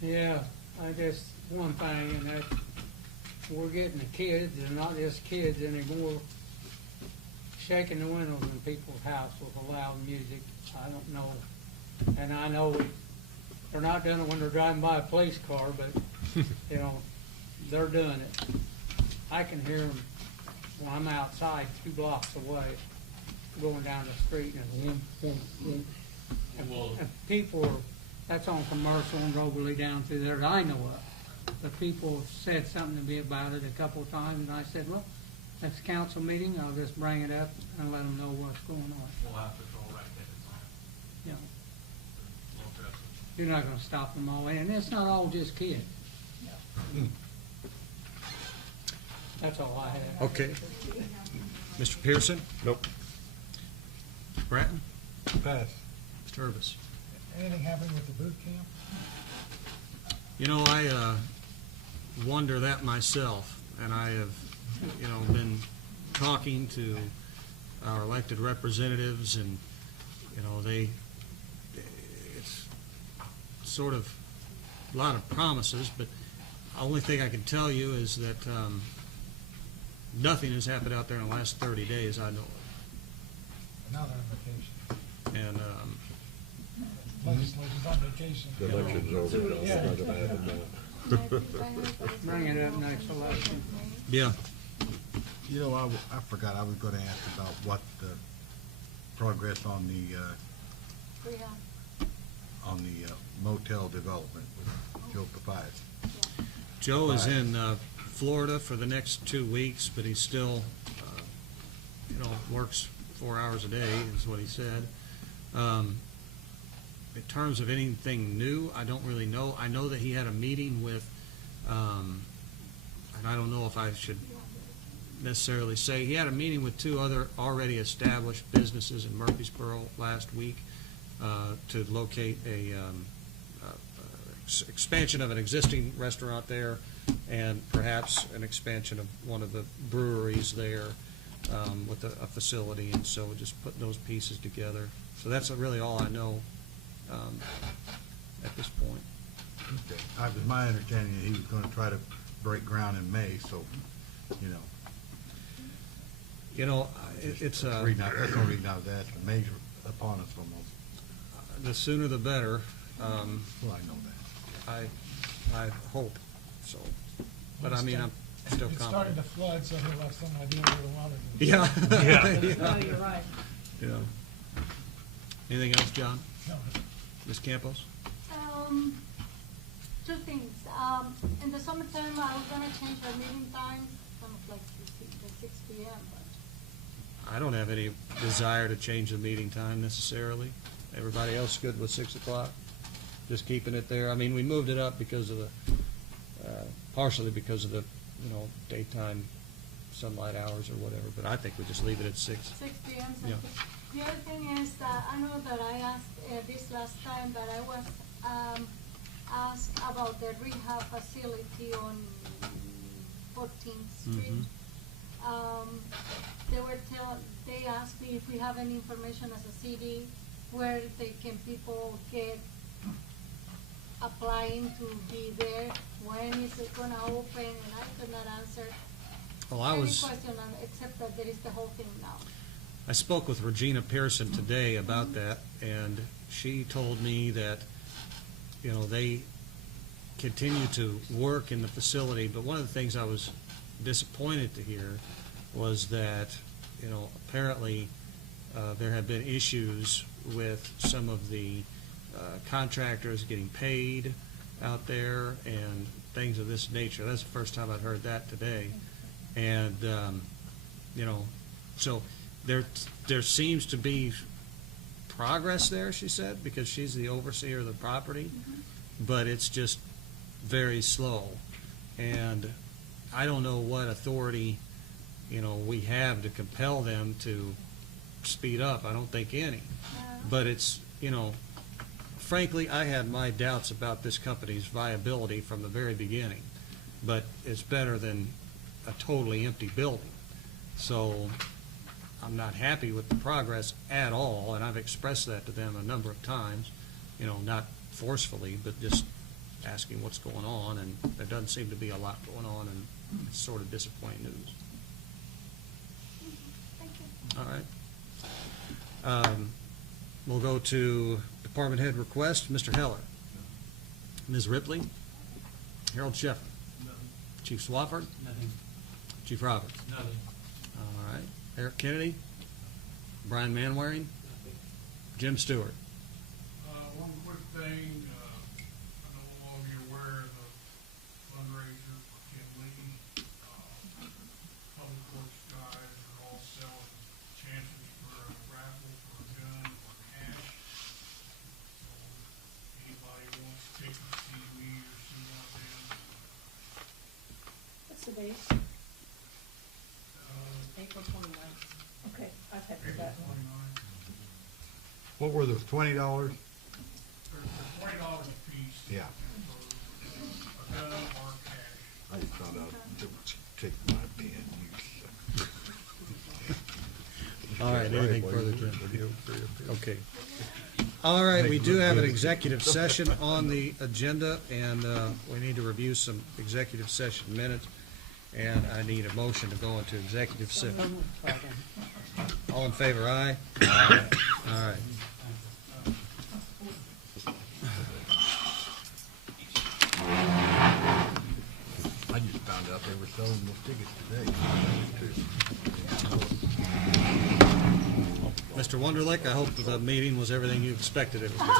Yeah, I guess one thing, and that we're getting the kids, and not just kids anymore, shaking the windows in people's house with loud music. I don't know, and I know they're not doing it when they're driving by a police car, but you know, they're doing it. I can hear them when I'm outside 2 blocks away, going down the street, and it's whoom, whoom, whoom. And people are, that's on Commercial and Roverly down through there that I know of. But people have said something to me about it a couple of times, and I said, well, next council meeting, I'll just bring it up and let them know what's going on. We'll have patrol right there. You know, We'll address it. you're not gonna stop them all, and it's not all just kids. That's all I had. Okay. Mr. Pearson? Nope. Mr. Bratton? Pass. Mr. Urbis? Anything happening with the boot camp? You know, I wonder that myself, and I have, you know, been talking to our elected representatives, and, you know, it's sort of a lot of promises, but the only thing I can tell you is that nothing has happened out there in the last 30 days I know of. Now they're on vacation. And Legislature's on vacation. The election's over, so it's not gonna happen now. Bring it up next election. yeah, You know, I forgot, I was gonna ask about what the progress on the, motel development with Joe Papias. Joe is in Florida for the next 2 weeks, but he still, you know, works 4 hours a day, is what he said. In terms of anything new, I don't really know. I know that he had a meeting with, and I don't know if I should necessarily say, he had a meeting with 2 other already established businesses in Murphysboro last week to locate a expansion of an existing restaurant there, and perhaps an expansion of one of the breweries there with a facility, and so just putting those pieces together. So that's really all I know at this point. Okay. It was my understanding that he was gonna try to break ground in May, so, you know. You know, it's That's the reason I was asking. May's upon us almost. the sooner the better. Well, I know that. I hope so, but I mean, I'm still It's starting confident. to flood, so he'll have some idea where the water goes. Yeah. Oh, you're right. Yeah. Anything else, John? No, Ms. Campos? 2 things. In the summertime, I was gonna change our meeting time from sounds like the 6 PM, but I don't have any desire to change the meeting time necessarily. Everybody else good with 6 o'clock? Just keeping it there? I mean, we moved it up because of the, partially because of the, daytime sunlight hours or whatever, but I think we just leave it at 6. 6 PM. Yeah. The other thing is that I know that I asked this last time, but I was asked about the rehab facility on 14th Street. They asked me if we have any information as a city where people get applying to be there. When is it gonna open? And I could not answer Well, any question except that there is the whole thing now. I spoke with Regina Pearson today about that, and she told me that, they continue to work in the facility, but one of the things I was disappointed to hear was that, apparently there have been issues with some of the contractors getting paid out there and things of this nature. That's the first time I'd heard that today. And, so there seems to be progress there, she said, because she's the overseer of the property, but it's just very slow. And I don't know what authority, we have to compel them to speed up. I don't think any. But it's, frankly, I had my doubts about this company's viability from the very beginning, but it's better than a totally empty building. So I'm not happy with the progress at all, and I've expressed that to them a number of times, not forcefully, but just asking what's going on, and there doesn't seem to be a lot going on, and it's sort of disappointing news. All right. We'll go to department head request. Mr. Heller. Ms. Ripley. Harold Sheffer. Chief Swafford. Nothing. Chief Roberts. Nothing. All right. Eric Kennedy. Brian Manwaring. Jim Stewart. One quick thing, I know all of you are aware of the fundraiser for Ken Lee. Public Works guys are all selling chances for a raffle for a gun or cash. So anybody wants tickets, see me or see one of them. What's the date? April 29th. Okay, I've had April that. 29th. What were those, $20? They're $20 a piece. Yeah. For a gun or cash. I just found out, take my pen, you suck. All right, anything further, Jim? Okay. All right, we do have an executive session on the agenda, and we need to review some executive session minutes, and I need a motion to go into executive session. All in favor, aye? Aye. All right. I just found out they were selling those tickets today. Mr. Wunderlich, I hope the meeting was everything you expected it would be.